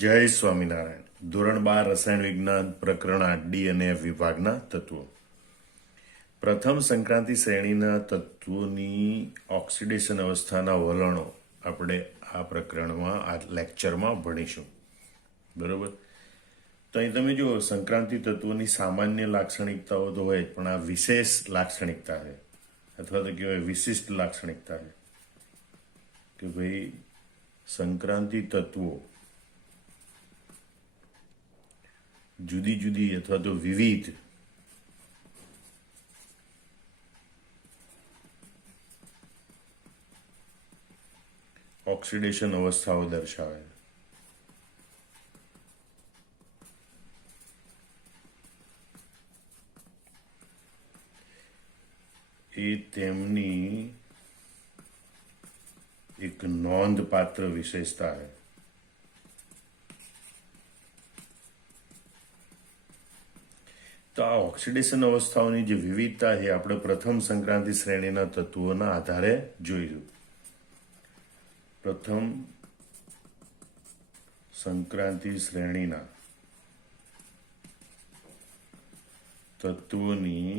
જય સ્વામિનારાયણ. ધોરણ 12 રસાયણ વિજ્ઞાન પ્રકરણ 8 ડી અને એફ વિભાગના તત્વો. પ્રથમ સંક્રાંતિ શ્રેણીના તત્વોની ઓક્સિડેશન અવસ્થાના વલણો આપણે આ પ્રકરણમાં આ લેક્ચરમાં ભણીશું. બરોબર. તો અહીં તમે જુઓ, સંક્રાંતિ તત્વોની સામાન્ય લાક્ષણિકતાઓ તો હોય, પણ આ વિશેષ લાક્ષણિકતા છે અથવા તો કહેવાય વિશિષ્ટ લાક્ષણિકતા છે કે ભાઈ સંક્રાંતિ તત્વો જુદી જુદી અથવા તો વિવિધ ઓક્સિડેશન અવસ્થાઓ દર્શાવે. એ તેમની એક નોંધપાત્ર વિશેષતા છે. તો આ ઓક્સિડેશન અવસ્થાઓની જે વિવિધતા છે આપણે પ્રથમ સંક્રાંતિ શ્રેણીના તત્વોના આધારે જોઈશું. પ્રથમ સંક્રાંતિ શ્રેણીના તત્વોની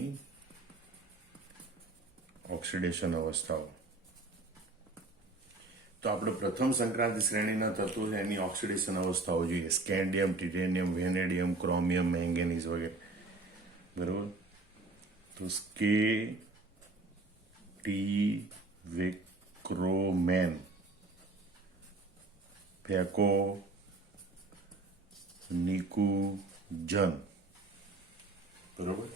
ઓક્સિડેશન અવસ્થાઓ. તો આપણે પ્રથમ સંક્રાંતિ શ્રેણીના તત્વો છે એની ઓક્સિડેશન અવસ્થાઓ જોઈએ. Scandium, titanium, vanadium, chromium, manganese વગેરે. બરોબર. તો સ્કેટિવેક્રોમેન, ફેકો, નિકુજન. બરોબર.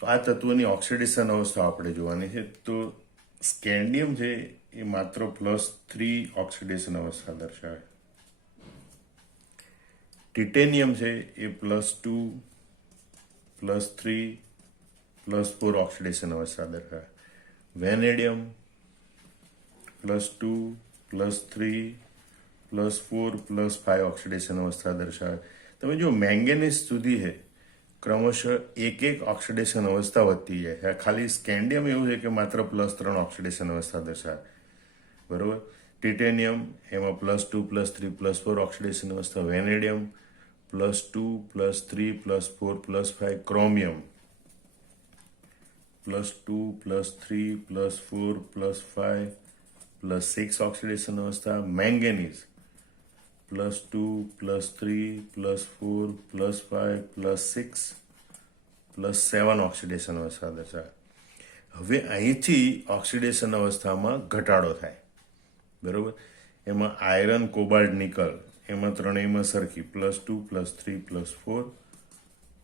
તો આ તત્વોની ઓક્સિડેશન અવસ્થા આપણે જોવાની છે. તો સ્કેન્ડિયમ છે એ માત્ર +3 ઓક્સિડેશન અવસ્થા દર્શાવે. ટિટેનિયમ છે એ +2, +3, +4 ઓક્સિડેશન અવસ્થા દર્શાવે. વેનેડિયમ +2, +3, +4, +5 ઓક્સિડેશન અવસ્થા દર્શાવે. તમે જો મેંગેનીઝ સુધી છે ક્રમશઃ એક ઓક્સિડેશન અવસ્થા વધતી જાય. ખાલી સ્કેન્ડિયમ એવું છે કે માત્ર +3 ઓક્સિડેશન અવસ્થા દર્શાવે. બરોબર. ટિટેનિયમ એમાં +2, +3, +4 ઓક્સિડેશન અવસ્થા. વેનેડિયમ +2, +3, +4, +5. ક્રોમિયમ +2, +3, +4, +5, +6 ઓક્સિડેશન અવસ્થા. મેંગેનીઝ +2, +3, +4, +5, +6, +7 ઓક્સિડેશન અવસ્થા દર્શાવે. હવે અહીંથી ઓક્સિડેશન અવસ્થામાં ઘટાડો થાય. બરોબર. એમાં આયરન, કોબાલ્ટ, નિકલ એમાં ત્રણેયમાં સરખી +2, +3, +4,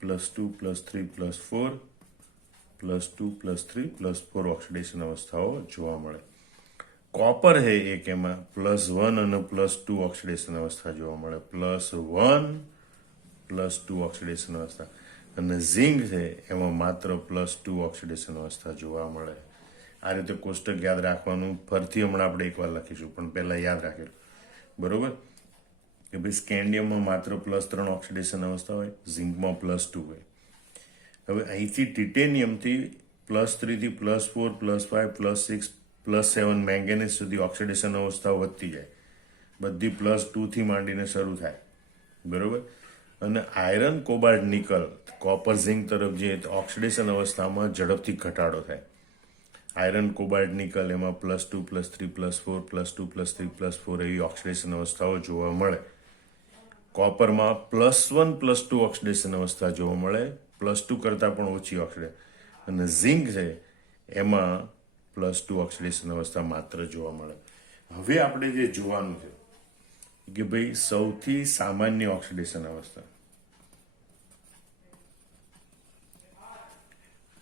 +2, +3, +4, +2, +3, +4 ઓક્સિડેશન અવસ્થાઓ જોવા મળે. કોપર છે એક, એમાં +1 અને +2 ઓક્સિડેશન અવસ્થા જોવા મળે. +1, +2 ઓક્સિડેશન અવસ્થા. અને ઝિંક છે એમાં માત્ર +2 ઓક્સિડેશન અવસ્થા જોવા મળે. આ રીતે કોષ્ટક યાદ રાખવાનું. ફરીથી હમણાં આપણે એકવાર લખીશું, પણ પહેલાં યાદ રાખેલું. બરોબર. કે ભાઈ સ્કેન્ડિયમમાં માત્ર +3 ઓક્સિડેશન અવસ્થા હોય, ઝિંકમાં +2 હોય. હવે અહીંથી ટિટેનિયમથી +3 થી +4, +5, +6, +7 મેંગેનીઝ સુધી ઓક્સિડેશન અવસ્થા વધતી જાય. બધી +2 થી માંડીને શરૂ થાય. બરોબર. અને iron, cobalt, nickel, copper, zinc તરફ જઈએ તો ઓક્સિડેશન અવસ્થામાં ઝડપથી ઘટાડો થાય. આયરન, કોબાલ્ટ, નિકલ એમાં +2, +3, +4, +2, +3, +4 એવી ઓક્સિડેશન અવસ્થાઓ જોવા મળે. કોપરમાં +1, +2 ઓક્સિડેશન અવસ્થા જોવા મળે. +2 કરતાં પણ ઓછી ઓક્સિડેશન. અને ઝિંક છે એમાં +2 ઓક્સિડેશન અવસ્થા માત્ર જોવા મળે. હવે આપણે જે જોવાનું છે કે ભાઈ સૌથી સામાન્ય ઓક્સિડેશન અવસ્થા,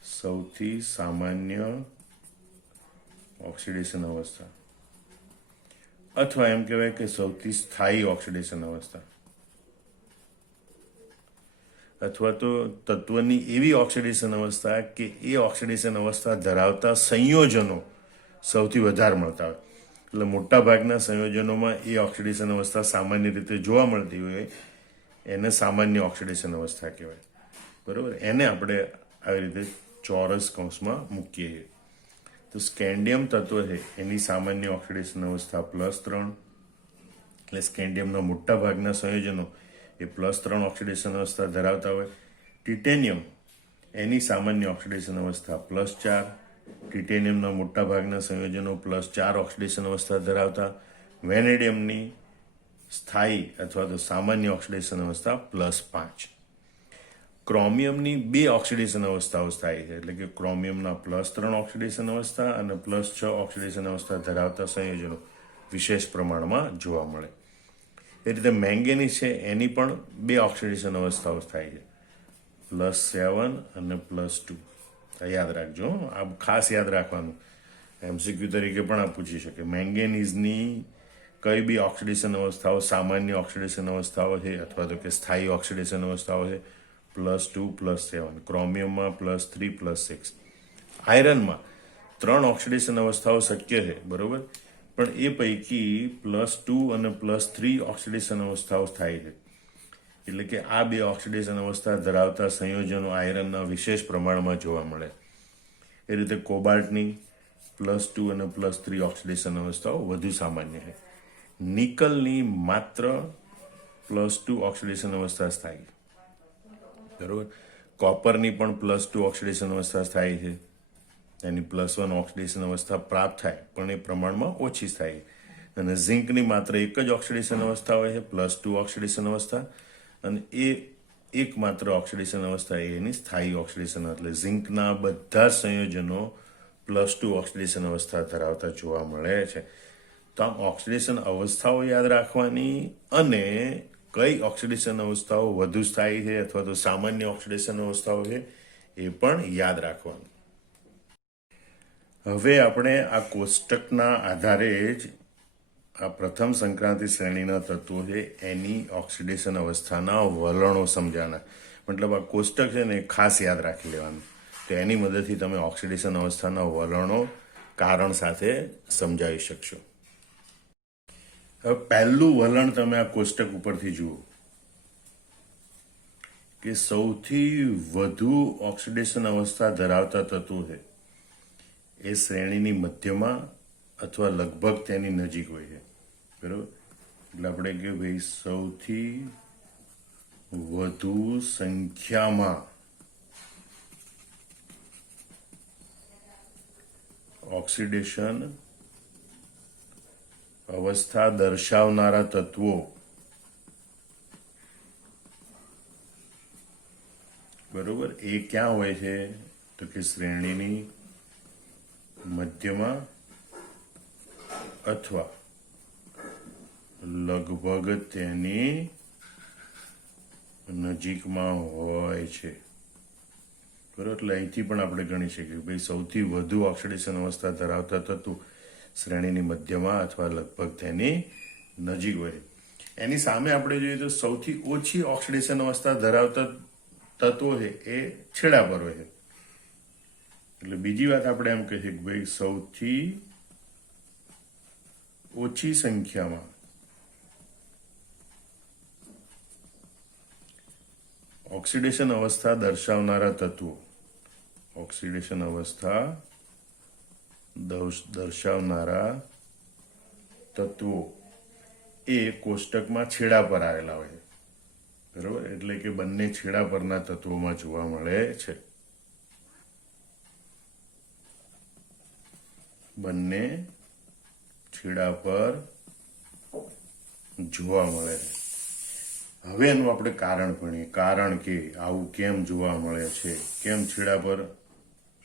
સૌથી સામાન્ય ઓક્સિડેશન અવસ્થા અથવા એમ કહેવાય કે સૌથી સ્થાયી ઓક્સિડેશન અવસ્થા, અથવા તો તત્વની એવી ઓક્સિડેશન અવસ્થા કે એ ઓક્સિડેશન અવસ્થા ધરાવતા સંયોજનો સૌથી વધારે મળતા હોય. એટલે મોટા ભાગના સંયોજનોમાં એ ઓક્સિડેશન અવસ્થા સામાન્ય રીતે જોવા મળતી હોય, એને સામાન્ય ઓક્સિડેશન અવસ્થા કહેવાય. બરાબર. એને આપણે આવી રીતે ચોરસ કૌંસમાં મૂકીએ. તો સ્કેન્ડિયમ તત્વ છે એની સામાન્ય ઓક્સિડેશન અવસ્થા +3, એટલે સ્કેન્ડિયમના મોટા ભાગના સંયોજનો એ +3 ઓક્સિડેશન અવસ્થા ધરાવતા હોય. ટિટેનિયમ એની સામાન્ય ઓક્સિડેશન અવસ્થા +4. ટિટેનિયમના મોટા ભાગના સંયોજનો +4 ઓક્સિડેશન અવસ્થા ધરાવતા. વેનેડિયમની સ્થાયી અથવા તો સામાન્ય ઓક્સિડેશન અવસ્થા +5. ક્રોમિયમની 2 ઓક્સિડેશન અવસ્થાઓ થાય છે, એટલે કે ક્રોમિયમના +3 ઓક્સિડેશન અવસ્થા અને +6 ઓક્સિડેશન અવસ્થા ધરાવતા સંયોજનો વિશેષ પ્રમાણમાં જોવા મળે. એ રીતે મેંગેનીઝ છે એની પણ 2 ઓક્સિડેશન અવસ્થાઓ થાય છે, +7 અને +2. યાદ રાખજો, આ ખાસ યાદ રાખવાનું. MCQ તરીકે પણ આ પૂછી શકે. મેંગેનીઝની કઈ બી ઓક્સિડેશન અવસ્થાઓ સામાન્ય ઓક્સિડેશન અવસ્થાઓ છે અથવા તો કે સ્થાયી ઓક્સિડેશન અવસ્થાઓ છે, +2 +7. ક્રોમિયમમાં +3 +6. આયરનમાં 3 ઓક્સિડેશન અવસ્થાઓ શક્ય છે, બરોબર, પણ એ પૈકી +2 અને +3 ઓક્સિડેશન અવસ્થાઓ થાય છે. એટલે કે આ 2 ઓક્સિડેશન અવસ્થા ધરાવતા સંયોજનો આયરનના વિશેષ પ્રમાણમાં જોવા મળે. એ રીતે કોબાલ્ટની +2 અને +3 ઓક્સિડેશન અવસ્થાઓ વધુ સામાન્ય છે. નિકલની માત્ર +2 ઓક્સિડેશન અવસ્થા થાય છે, બરોબર. કોપરની પણ +2 ઓક્સિડેશન અવસ્થા થાય છે. એની +1 ઓક્સિડેશન અવસ્થા પ્રાપ્ત થાય, પણ એ પ્રમાણમાં ઓછી થાય. અને ઝિંકની માત્ર એક જ ઓક્સિડેશન અવસ્થા હોય છે, +2 ઓક્સિડેશન અવસ્થા, અને એ એકમાત્ર ઓક્સિડેશન અવસ્થા એની સ્થાયી ઓક્સિડેશન. એટલે ઝિંકના બધા સંયોજનો +2 ઓક્સિડેશન અવસ્થા ધરાવતા જોવા મળે છે. તો આમ ઓક્સિડેશન અવસ્થાઓ યાદ રાખવાની અને કઈ ઓક્સિડેશન અવસ્થાઓ વધુ સ્થાયી છે અથવા તો સામાન્ય ઓક્સિડેશન અવસ્થાઓ છે એ પણ યાદ રાખવાનું. હવે આપણે આ કોષ્ટકના આધારે જ આ પ્રથમ સંક્રાંતિ શ્રેણીના તત્વો છે એની ઓક્સિડેશન અવસ્થાના વલણો સમજાના. મતલબ આ કોષ્ટક છે ને ખાસ યાદ રાખી લેવાનું. તો એની મદદથી તમે ઓક્સિડેશન અવસ્થાના વલણો કારણ સાથે સમજાવી શકશો. હવે પહેલું વલણ તમે આ કોષ્ટક ઉપરથી જુઓ કે સૌથી વધુ ઓક્સિડેશન અવસ્થા ધરાવતા તત્વો છે એ શ્રેણીની મધ્યમાં અથવા લગભગ તેની નજીક હોય છે, બરાબર. એટલે આપણે કે ભાઈ સૌથી વધુ સંખ્યામાં ઓક્સિડેશન અવસ્થા દર્શાવનારા તત્વો, બરોબર, એ ક્યાં હોય છે? તો કે શ્રેણીની મધ્યમાં અથવા લગભગ તેની નજીકમાં હોય છે, બરોબર. એટલે અહીંથી પણ આપણે ગણી શકીએ ભાઈ સૌથી વધુ ઓક્સિડેશન અવસ્થા ધરાવતા તત્વો શ્રેણીની મધ્યમાં અથવા લગભગ તેની નજીક હોય. એની સામે આપણે જોઈએ તો સૌથી ઓછી ઓક્સિડેશન અવસ્થા ધરાવતા તત્વો છે એ છેડા પર હોય છે. એટલે બીજી વાત આપણે એમ કહીએ કે ભાઈ સૌથી ઓછી સંખ્યામાં ઓક્સિડેશન અવસ્થા દર્શાવનારા તત્વો, ઓક્સિડેશન અવસ્થા દર્શાવનારા તત્વો એ કોષ્ટકમાં છેડા પર આવેલા હોય, બરોબર. એટલે કે બંને છેડા પરના તત્વોમાં જોવા મળે છે. બંને છેડા પર જોવા મળે છે. હવે એનું આપણે કારણ ભણીએ. કારણ કે આવું કેમ જોવા મળે છે, કેમ છેડા પર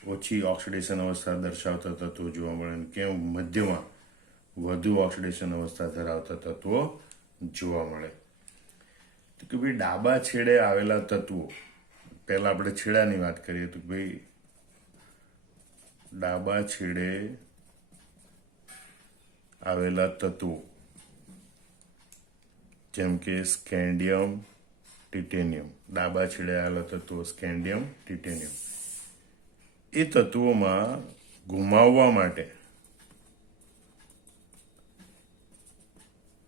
ઓછી ઓક્સિડેશન અવસ્થા દર્શાવતા તત્વો જોવા મળે અને કેમ મધ્યમાં વધુ ઓક્સિડેશન અવસ્થા ધરાવતા તત્વો જોવા મળે. તો કે ભાઈ ડાબા છેડે આવેલા તત્વો, પહેલા આપણે છેડાની વાત કરીએ તો ભાઈ ડાબા છેડે આવેલા તત્વો જેમ કે સ્કેન્ડિયમ, ટિટેનિયમ, ડાબા છેડે આવેલા તત્વો સ્કેન્ડિયમ, ટિટેનિયમ, એ તત્વોમાં ગુમાવવા માટે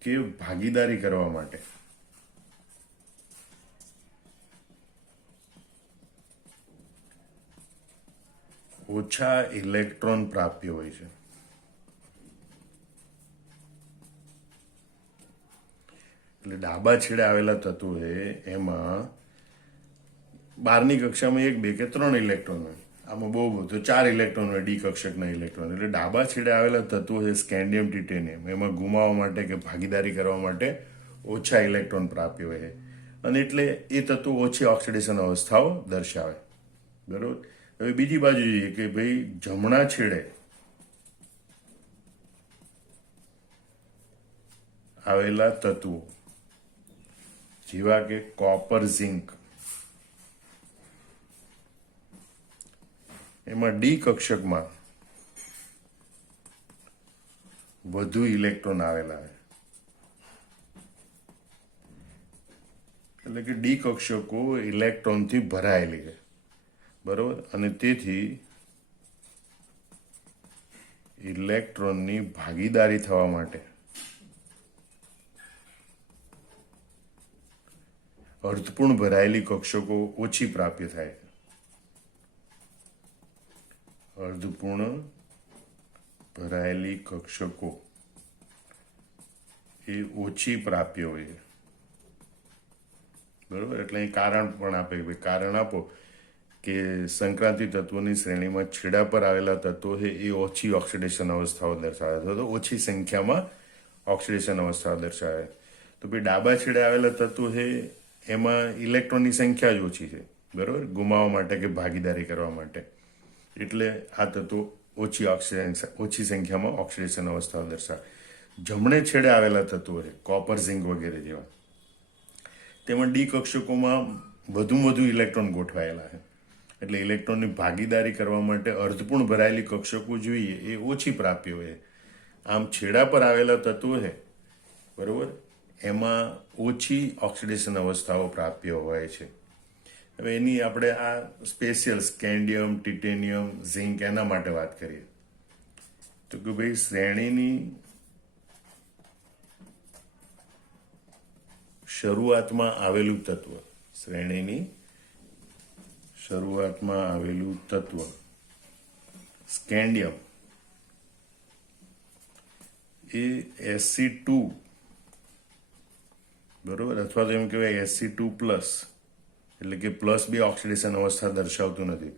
કે ભાગીદારી કરવા માટે ઓછા ઇલેક્ટ્રોન પ્રાપ્ય હોય છે. એટલે ડાબા છેડે આવેલા તત્વો છે એમાં 12ની કક્ષામાં 1 2 કે 3 ઇલેક્ટ્રોન હોય, આમાં બહુ બધું 4 ઇલેક્ટ્રોન હોય ડી કક્ષકના ઇલેક્ટ્રોન. એટલે ડાબા છેડે આવેલા તત્વો છે સ્કેન્ડિયમ ટિટેનિયમ, એમાં ગુમાવવા માટે કે ભાગીદારી કરવા માટે ઓછા ઇલેક્ટ્રોન પ્રાપ્ય હોય, અને એટલે એ તત્વો ઓછી ઓક્સિડેશન અવસ્થાઓ દર્શાવે. બરોબર. હવે બીજી બાજુ જોઈએ કે ભાઈ જમણા છેડે આવેલા તત્વો જેવા કે કોપર, ઝિંક, એમાં ડી કક્ષકમાં વધુ ઇલેક્ટ્રોન આવેલા છે. એટલે કે ડી કક્ષકો ઇલેક્ટ્રોનથી ભરાયેલી છે. બરોબર. અને તેથી ઇલેક્ટ્રોનની ભાગીદારી થવા માટે અર્ધપૂર્ણ ભરાયેલી કક્ષકો ઓછી પ્રાપ્ય થાય છે. અર્ધપૂર્ણ ભરાયેલી કક્ષકો એ ઓછી પ્રાપ્ય હોય છે. બરોબર. એટલે અહીં કારણ પણ આપે કે કારણ આપો કે સંક્રાંતિ તત્વોની શ્રેણીમાં છેડા પર આવેલા તત્વો છે એ ઓછી ઓક્સિડેશન અવસ્થાઓ દર્શાવે, અથવા તો ઓછી સંખ્યામાં ઓક્સિડેશન અવસ્થાઓ દર્શાવે. તો ભાઈ ડાબા છેડે આવેલા તત્વો છે એમાં ઇલેક્ટ્રોનની સંખ્યા જ ઓછી છે. બરોબર. ગુમાવવા માટે કે ભાગીદારી કરવા માટે. એટલે આ તત્વો ઓછી સંખ્યામાં ઓક્સિડેશન અવસ્થાઓ દર્શાવે. જમણે છેડે આવેલા તત્વો છે કોપર, ઝિંક વગેરે જેવા, તેમાં ડી કક્ષકોમાં વધુ ઇલેક્ટ્રોન ગોઠવાયેલા છે. એટલે ઇલેક્ટ્રોનની ભાગીદારી કરવા માટે અર્ધપૂર્ણ ભરાયેલી કક્ષકો જોઈએ એ ઓછી પ્રાપ્ય હોય. આમ છેડા પર આવેલા તત્વો છે બરોબર, એમાં ઓછી ઓક્સિડેશન અવસ્થાઓ પ્રાપ્ય હોય છે. હવે એની આપણે આ સ્પેશિયલ સ્કેન્ડિયમ, ટિટેનિયમ, ઝિંક એના માટે વાત કરીએ તો કે ભાઈ શ્રેણીની શરૂઆતમાં આવેલું તત્વ, શ્રેણીની શરૂઆતમાં આવેલું તત્વ સ્કેન્ડિયમ એ Sc2 બરોબર, અથવા તો એમ કહેવાય Sc2 પ્લસ, એટલે કે +2 ઓક્સિડેશન અવસ્થા દર્શાવતું નથી.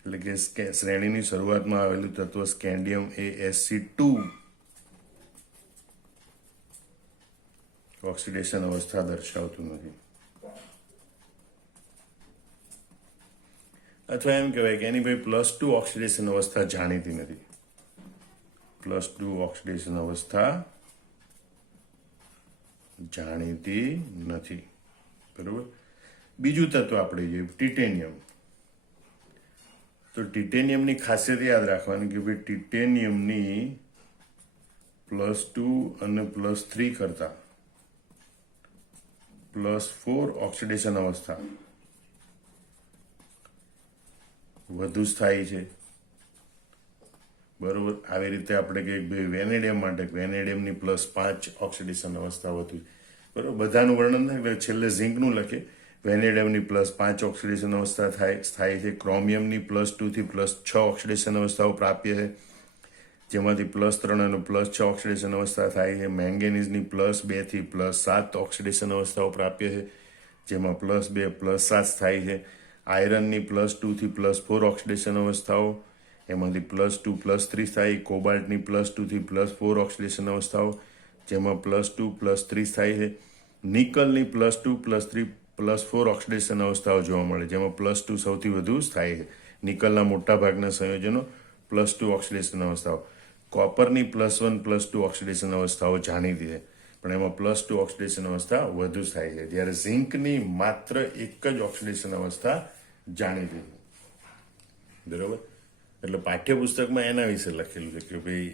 એટલે કે શ્રેણીની શરૂઆતમાં આવેલું તત્વ સ્કેન્ડિયમ એ Sc2 ઓક્સિડેશન અવસ્થા દર્શાવતું નથી. અથવા એમ કહેવાય કે એની ભાઈ +2 ઓક્સિડેશન અવસ્થા જાણીતી નથી. +2 ઓક્સિડેશન અવસ્થા જાણીતી નથી. બરોબર. બીજું તત્વ આપણે જોઈએ ટિટેનિયમ. તો ટિટેનિયમની ખાસિયત યાદ રાખવાની કે ભાઈ ટિટેનિયમની +2 અને +3 કરતા +4 ઓક્સિડેશન અવસ્થા વધુ સ્થાયી છે. બરોબર. આવી રીતે આપણે કે ભાઈ વેનેડિયમ માટે વેનેડિયમની +5 ઓક્સિડેશન અવસ્થા વધુ. બરોબર. બધાનું વર્ણન થાય છેલ્લે ઝિંકનું લખે. વેનેડિયમની +5 ઓક્સિડેશન અવસ્થા થાય છે. ક્રોમિયમની +2 થી +6 ઓક્સિડેશન અવસ્થાઓ પ્રાપ્ય છે, જેમાંથી +3 અને +6 ઓક્સિડેશન અવસ્થા થાય છે. મેંગેનીઝની +2 થી +7 ઓક્સિડેશન અવસ્થાઓ પ્રાપ્ય છે, જેમાં +2 +7 થાય છે. આયરનની +2 થી +4 ઓક્સિડેશન અવસ્થાઓ, એમાંથી +2 +3 થાય. કોબાલ્ટની +2 થી +4 ઓક્સિડેશન અવસ્થાઓ, જેમાં +2 +3 થાય છે. નિકલની +2 +3 +4 ઓક્સિડેશન અવસ્થાઓ જોવા મળે, જેમાં +2 સૌથી વધુ થાય છે. નિકલના મોટા ભાગના સંયોજનો +2 ઓક્સિડેશન અવસ્થાઓ. કોપરની +1 +2 ઓક્સિડેશન અવસ્થાઓ જાણીતી છે, પણ એમાં +2 ઓક્સિડેશન અવસ્થા વધુ થાય છે. જ્યારે ઝિંકની માત્ર એક જ ઓક્સિડેશન અવસ્થા જાણીતી છે. બરોબર. એટલે પાઠ્યપુસ્તકમાં એના વિશે લખેલું છે કે ભાઈ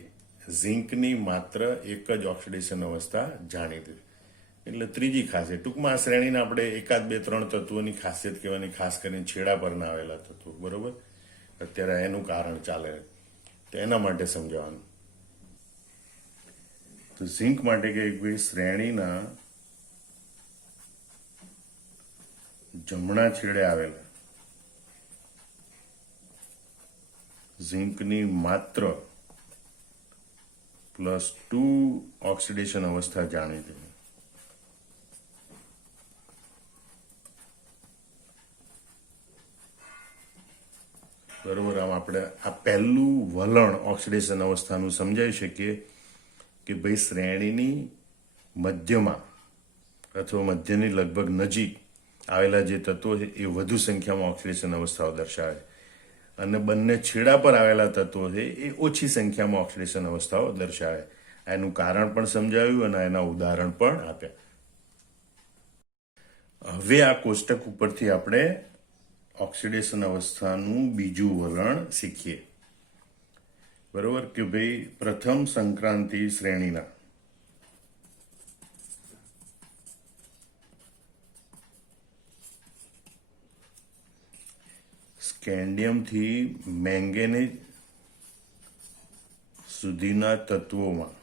ઝિંકની માત્ર એક જ ઓક્સિડેશન અવસ્થા જાણીતી. એટલે ત્રીજી ખાસિયત, ટૂંકમાં આ શ્રેણીને આપણે 1 2 3 તત્વોની ખાસિયત કહેવાની, ખાસ કરીને છેડા પરના આવેલા તત્વો. બરોબર. અત્યારે એનું કારણ ચાલે તો એના માટે સમજાવવાનું. તો ઝિંક માટે કે ભાઈ શ્રેણીના જમણા છેડે આવેલા ઝિંકની માત્ર +2 ઓક્સિડેશન અવસ્થા જાણીતી. બરોબર. આમ આપણે આ પહેલું વલણ ઓક્સિડેશન અવસ્થાનું સમજાવી શકીએ કે ભાઈ શ્રેણીની મધ્યમાં અથવા મધ્યની લગભગ નજીક આવેલા જે તત્વો છે એ વધુ સંખ્યામાં ઓક્સિડેશન અવસ્થાઓ દર્શાવે અને બંને છેડા પર આવેલા તત્વો છે એ ઓછી સંખ્યામાં ઓક્સિડેશન અવસ્થાઓ દર્શાવે. એનું કારણ પણ સમજાવ્યું અને એના ઉદાહરણ પણ આપ્યા. હવે આ કોષ્ટક ઉપરથી આપણે ઓક્સિડેશન અવસ્થાનું બીજું વલણ શીખીએ. બરોબર કે ભાઈ પ્રથમ સંક્રાંતિ શ્રેણીના સ્કેન્ડિયમથી મેંગેનીઝ સુધીના તત્વોમાં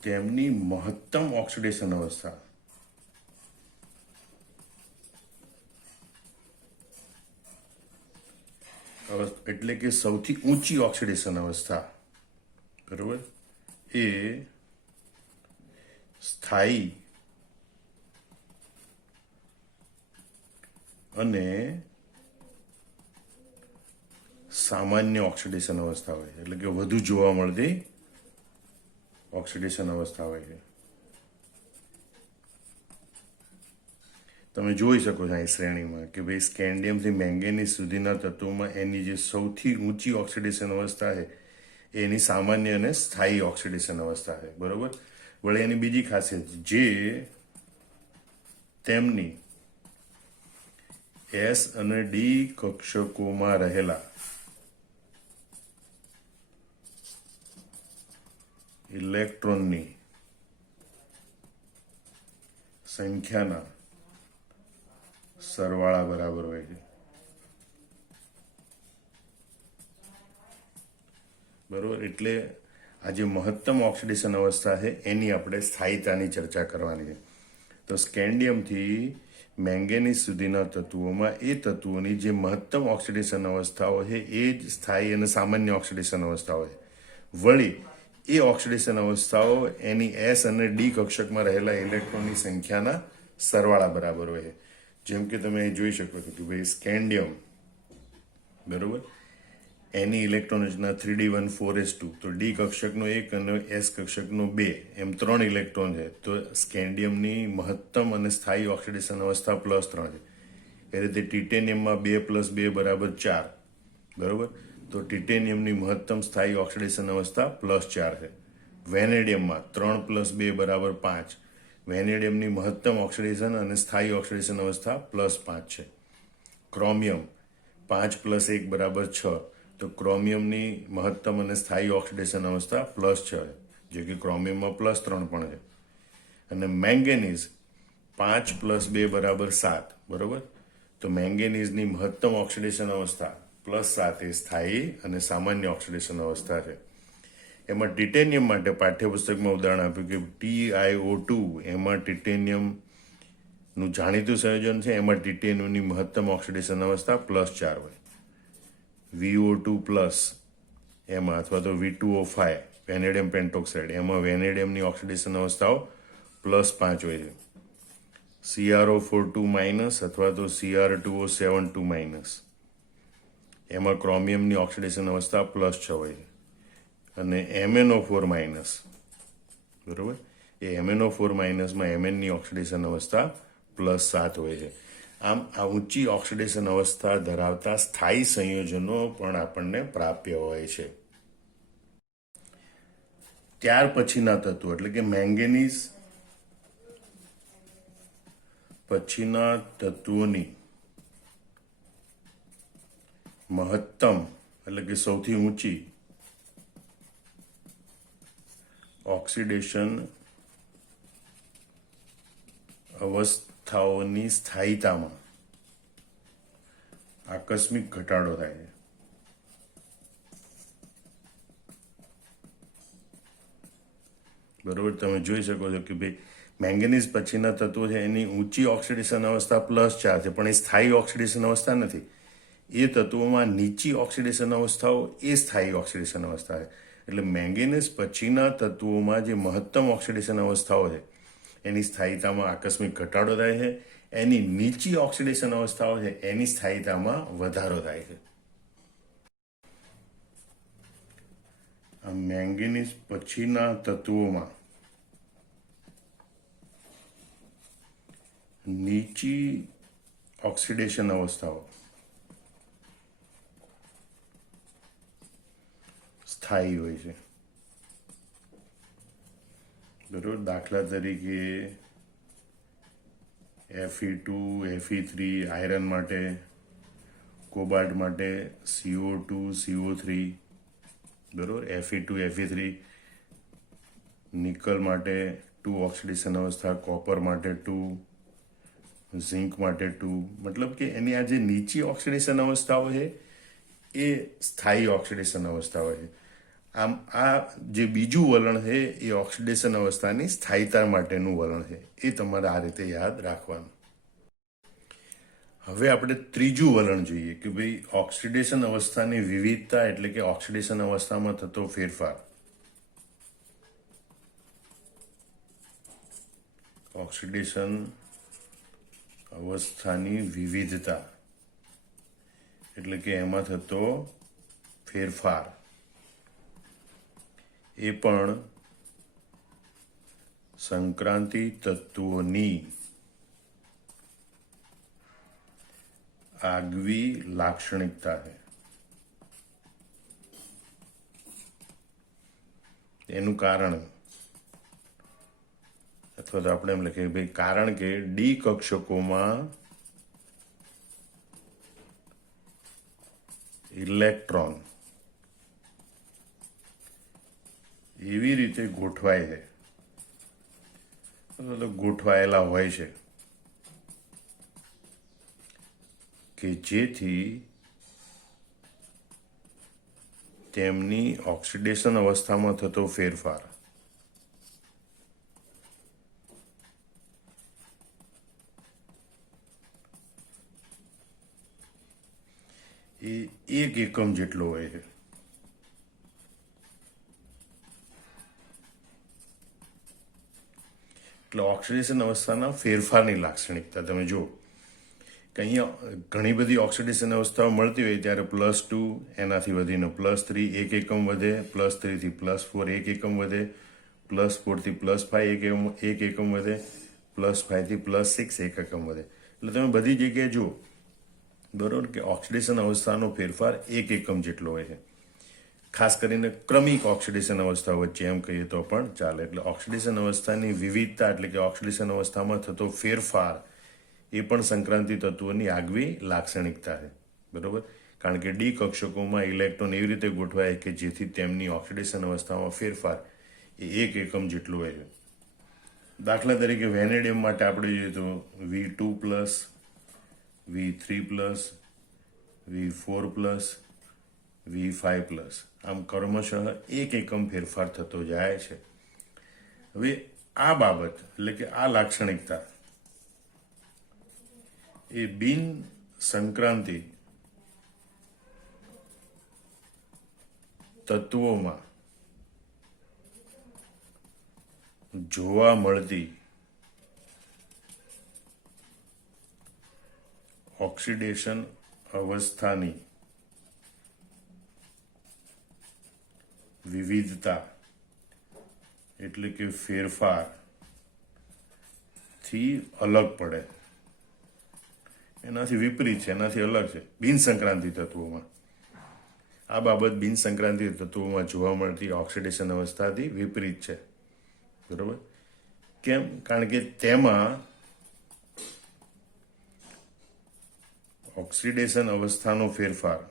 તેમની મહત્તમ ઓક્સિડેશન અવસ્થા એટલે કે સૌથી ઊંચી ઓક્સિડેશન અવસ્થા, બરોબર, એ સ્થાયી અને સામાન્ય ઓક્સિડેશન અવસ્થા હોય છે. એટલે કે વધુ જોવા મળતી ઓક્સિડેશન અવસ્થા હોય છે. તમે જોઈ શકો છો અહીં શ્રેણીમાં કે ભાઈ સ્કેન્ડિયમથી મેંગેનીઝ સુધીના તત્વોમાં એની જે સૌથી ઊંચી ઓક્સિડેશન અવસ્થા છે એની સામાન્ય અને સ્થાયી ઓક્સિડેશન અવસ્થા છે. બરોબર. વળી એની બીજી ખાસિયત, જે તેમની S અને D કક્ષકોમાં રહેલા ઇલેક્ટ્રોનની સંખ્યાના સરવાળા બરાબર હોય છે. બરોબર. એટલે આ જે મહત્તમ ઓક્સિડેશન અવસ્થા છે એની આપણે સ્થાયીતાની ચર્ચા કરવાની છે. તો સ્કેન્ડિયમથી મેંગેનીઝ સુધીના તત્વોમાં એ તત્વોની જે મહત્તમ ઓક્સિડેશન અવસ્થાઓ છે એ જ સ્થાયી અને સામાન્ય ઓક્સિડેશન અવસ્થાઓ છે. વળી એ ઓક્સિડેશન અવસ્થાઓ એની S અને D કક્ષકમાં રહેલા ઇલેક્ટ્રોનની સંખ્યાના સરવાળા બરાબર હોય છે. જેમ કે તમે અહીં જોઈ શકો છો કે ભાઈ સ્કેન્ડિયમ, બરોબર, એની ઇલેક્ટ્રોન રચના 3d14s2, તો D કક્ષકનો 1 અને S કક્ષકનો 2 એમ 3 ઇલેક્ટ્રોન છે. તો સ્કેન્ડિયમની મહત્તમ અને સ્થાયી ઓક્સિડેશન અવસ્થા +3 છે. એ રીતે ટિટેનિયમમાં 2 + 2 = 4, બરોબર. તો ટિટેનિયમની મહત્તમ સ્થાયી ઓક્સિડેશન અવસ્થા +4 છે. વેનેડિયમમાં 3 + 2 = 5. વેનેડિયમની મહત્તમ ઓક્સિડેશન અને સ્થાયી ઓક્સિડેશન અવસ્થા +5 છે. ક્રોમિયમ 5 + 1 = 6. તો ક્રોમિયમની મહત્તમ અને સ્થાયી ઓક્સિડેશન અવસ્થા +6 છે, જે કે ક્રોમિયમમાં +3 પણ છે. અને મેંગેનીઝ 5 + 2 = 7, બરોબર. તો મેંગેનીઝની મહત્તમ ઓક્સિડેશન અવસ્થા +7 એ સ્થાયી અને સામાન્ય ઓક્સિડેશન અવસ્થા છે. એમાં ટિટેનિયમ માટે પાઠ્યપુસ્તકમાં ઉદાહરણ આપ્યું કે TiO2, એમાં ટિટેનિયમનું જાણીતું સંયોજન છે. એમાં ટિટેનિયમની મહત્તમ ઓક્સિડેશન અવસ્થા +4 હોય. VO2+, એમાં અથવા તો V2O5, વેનેડિયમ પેન્ટોક્સાઇડ, એમાં વેનેડિયમની ઓક્સિડેશન અવસ્થાઓ +5 હોય છે. CrO42- અથવા તો Cr2O72-, એમાં ક્રોમિયમની ઓક્સિડેશન અવસ્થા +6 હોય છે. અને MnO4-, બરોબર, એ MnO4- Mnની ઓક્સિડેશન અવસ્થા +7 હોય છે. આમ આ ઊંચી ઓક્સિડેશન અવસ્થા ધરાવતા સ્થાયી સંયોજનો પણ આપણને પ્રાપ્ય હોય છે. ત્યાર પછીના તત્વો એટલે કે મેંગેનીઝ પછીના તત્વોની મહત્તમ એટલે કે સૌથી ઊંચી ઓક્સિડેશન અવસ્થાઓની સ્થાયીતામાં આકસ્મિક ઘટાડો થાય છે. બરોબર. તમે જોઈ શકો છો કે ભાઈ મેંગેનીઝ પછીના તત્વો છે એની ઊંચી ઓક્સિડેશન અવસ્થા +4 છે, પણ એ સ્થાયી ઓક્સિડેશન અવસ્થા નથી. એ તત્વોમાં નીચી ઓક્સિડેશન અવસ્થાઓ એ સ્થાયી ઓક્સિડેશન અવસ્થા છે. એટલે મેંગેનીઝ પછીના તત્વોમાં જે મહત્તમ ઓક્સિડેશન અવસ્થાઓ છે એની સ્થાયીતામાં આકસ્મિક ઘટાડો થાય છે. એની નીચી ઓક્સિડેશન અવસ્થાઓ છે એની સ્થાયીતામાં વધારો થાય છે. આ મેંગેનીઝ પછીના તત્વોમાં નીચી ઓક્સિડેશન અવસ્થાઓ સ્થાયી હોય છે. બરોબર. દાખલા તરીકે Fe2, Fe3 આયરન માટે, કોબાલ્ટ માટે CO2, CO3, બરોબર. Fe2, Fe3 નિકલ માટે 2 ઓક્સિડેશન અવસ્થા, કોપર માટે 2, ઝિંક માટે 2. મતલબ કે એની આ જે નીચી ઓક્સિડેશન અવસ્થાઓ છે એ સ્થાયી ઓક્સિડેશન અવસ્થાઓ છે. આમ આ જે બીજું વલણ છે એ ઓક્સિડેશન અવસ્થાની સ્થાયીતા માટેનું વલણ છે. એ તમારે આ રીતે યાદ રાખવાનું. હવે આપણે ત્રીજું વલણ જોઈએ કે ભાઈ ઓક્સિડેશન અવસ્થાની વિવિધતા એટલે કે ઓક્સિડેશન અવસ્થામાં થતો ફેરફાર. ઓક્સિડેશન અવસ્થાની વિવિધતા એટલે કે એમાં થતો ફેરફાર એ પણ સંક્રાંતિ તત્વોની આગવી લાક્ષણિકતા છે. એનું કારણ અથવા તો આપણે એમ લખીએ ભાઈ કારણ કે ડી કક્ષકોમાં ઇલેક્ટ્રોન એવી રીતે ગોઠવાય છે અથવા તો ગોઠવાયેલા હોય છે કે જેથી તેમની ઓક્સિડેશન અવસ્થામાં થતો ફેરફાર એ 1 એકમ જેટલો હોય છે. એટલે ઓક્સિડેશન અવસ્થાના ફેરફારની લાક્ષણિકતા તમે જુઓ કે અહીંયા ઘણી બધી ઓક્સિડેશન અવસ્થાઓ મળતી હોય ત્યારે +2 એનાથી વધીને +3 1 એકમ વધે, +3 થી +4 1 એકમ વધે, +4 થી +5 1 એકમ વધે, +5 થી +6 1 એકમ વધે. એટલે તમે બધી જગ્યાએ જુઓ બરોબર કે ઓક્સિડેશન અવસ્થાનો ફેરફાર 1 એકમ જેટલો હોય છે. ખાસ કરીને ક્રમિક ઓક્સિડેશન અવસ્થા વચ્ચે એમ કહીએ તો પણ ચાલે. એટલે ઓક્સિડેશન અવસ્થાની વિવિધતા એટલે કે ઓક્સિડેશન અવસ્થામાં થતો ફેરફાર એ પણ સંક્રાંતિ તત્વોની આગવી લાક્ષણિકતા છે. બરોબર. કારણ કે ડી કક્ષકોમાં ઇલેક્ટ્રોન એવી રીતે ગોઠવાય કે જેથી તેમની ઓક્સિડેશન અવસ્થામાં ફેરફાર એ 1 એકમ જેટલું હોય છે. દાખલા તરીકે વેનેડિયમ માટે આપણે જોઈએ તો V2+, V3+, V4+, V5+, આમ ક્રમશઃ 1 એકમ ફેરફાર થતો જાય છે. હવે આ બાબત એટલે કે આ લાક્ષણિકતા એ બિન સંક્રાંતિ તત્વોમાં જોવા મળતી ઓક્સિડેશન અવસ્થાની વિવિધતા એટલે કે ફેરફાર થી અલગ પડે. એનાથી વિપરીત છે, એનાથી અલગ છે બિન સંક્રાંતિ તત્વોમાં. આ બાબત બિન સંક્રાંતિ તત્વોમાં જોવા મળતી ઓક્સિડેશન અવસ્થાથી વિપરીત છે. બરોબર. કેમ? કારણ કે તેમાં ઓક્સિડેશન અવસ્થાનો ફેરફાર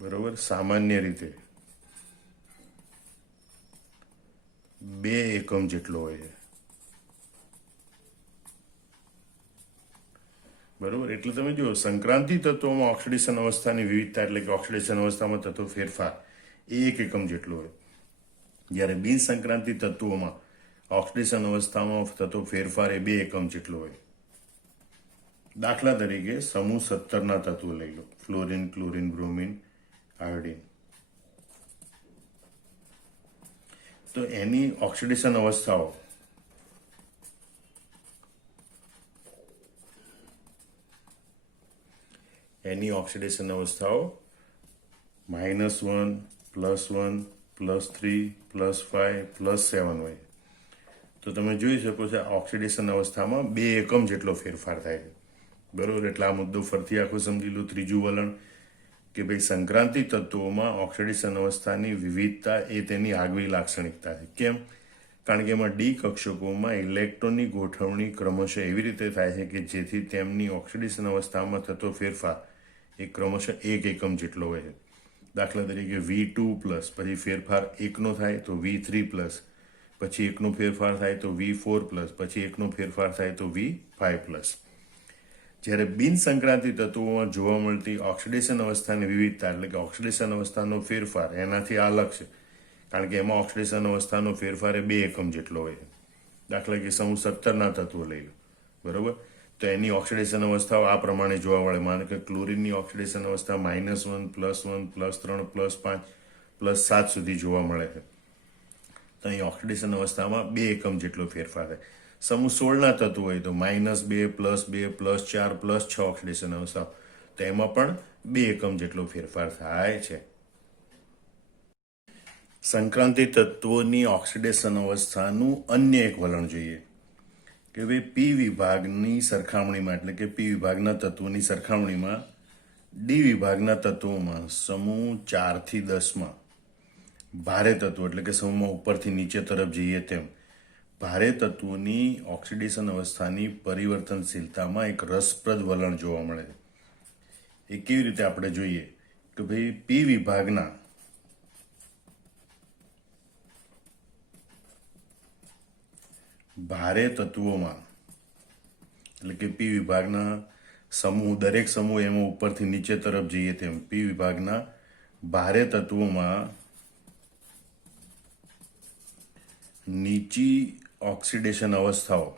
બરોબર સામાન્ય રીતે 2 એકમ જેટલો હોય છે. બરોબર. એટલે તમે જો સંક્રાંતિ તત્વોમાં ઓક્સિડેશન અવસ્થાની વિવિધતા એટલે કે ઓક્સિડેશન અવસ્થામાં થતો ફેરફાર એ 1 એકમ જેટલો હોય, જ્યારે બિન સંક્રાંતિ તત્વોમાં ઓક્સિડેશન અવસ્થામાં થતો ફેરફાર એ 2 એકમ જેટલો હોય. દાખલા તરીકે સમૂહ 17ના તત્વો લઈ લો, ફ્લોરિન, ક્લોરિન, બ્રોમિન, આયોડિન. તો એની ઓક્સિડેશન અવસ્થાઓ -1, +1, +3, +5, +7 હોય. તો તમે જોઈ શકો છો ઓક્સિડેશન અવસ્થામાં 2 એકમ જેટલો ફેરફાર થાય છે. બરોબર, એટલે આ મુદ્દો ફરતી આખો સમજી લો. ત્રીજું વલણ કે ભાઈ સંક્રાંતિ તત્વોમાં ઓક્સિડેશન અવસ્થાની વિવિધતા એ તેની આગવી લાક્ષણિકતા છે. કેમ? કારણ કે એમાં ડી કક્ષકોમાં ઇલેક્ટ્રોનની ગોઠવણી ક્રમશઃ એવી રીતે થાય છે કે જેથી તેમની ઓક્સિડેશન અવસ્થામાં થતો ફેરફાર એ ક્રમશઃ 1 એકમ જેટલો હોય છે. દાખલા તરીકે V2+, પછી ફેરફાર 1નો થાય તો V3+, પછી 1નો ફેરફાર થાય તો V4+, પછી 1નો ફેરફાર થાય તો V5+. જ્યારે બિન સંક્રાંતિ તત્વોમાં જોવા મળતી ઓક્સિડેશન અવસ્થાની વિવિધતા એટલે કે ઓક્સિડેશન અવસ્થાનો ફેરફાર એનાથી અલગ છે. કારણ કે એમાં ઓક્સિડેશન અવસ્થાનો ફેરફાર એ 2 એકમ જેટલો હોય છે. દાખલા કે સમૂહ 17ના તત્વો લઈ લો, બરોબર. તો એની ઓક્સિડેશન અવસ્થાઓ આ પ્રમાણે જોવા મળે. માનો કે ક્લોરિનની ઓક્સિડેશન અવસ્થા -1, +1, +3, +5, +7 સુધી જોવા મળે છે. તો અહીં ઓક્સિડેશન અવસ્થામાં 2 એકમ જેટલો ફેરફાર થાય. સમૂહ 16ના તત્વો હોય તો -2, +2, +4, +6 ઓક્સિડેશન અવસ્થા, તો એમાં પણ 2 એકમ જેટલો ફેરફાર થાય છે. સંક્રાંતિ તત્વોની ઓક્સિડેશન અવસ્થાનું અન્ય એક વલણ જોઈએ કે ભાઈ પી વિભાગની સરખામણીમાં એટલે કે પી વિભાગના તત્વોની સરખામણીમાં ડી વિભાગના તત્વોમાં સમૂહ 4 થી 10માં ભારે તત્વો એટલે કે સમૂહમાં ઉપરથી નીચે તરફ જઈએ તેમ ભારે તત્વોની ઓક્સિડેશન અવસ્થાની પરિવર્તનશીલતામાં એક રસપ્રદ વલણ જોવા મળે છે. એ કેવી રીતે આપણે જોઈએ કે ભાઈ પી વિભાગના ભારે તત્વોમાં એટલે કે પી વિભાગના સમૂહ, દરેક સમૂહ એમાં ઉપરથી નીચે તરફ જઈએ તેમ પી વિભાગના ભારે તત્વોમાં નીચી ઓક્સિડેશન અવસ્થાઓ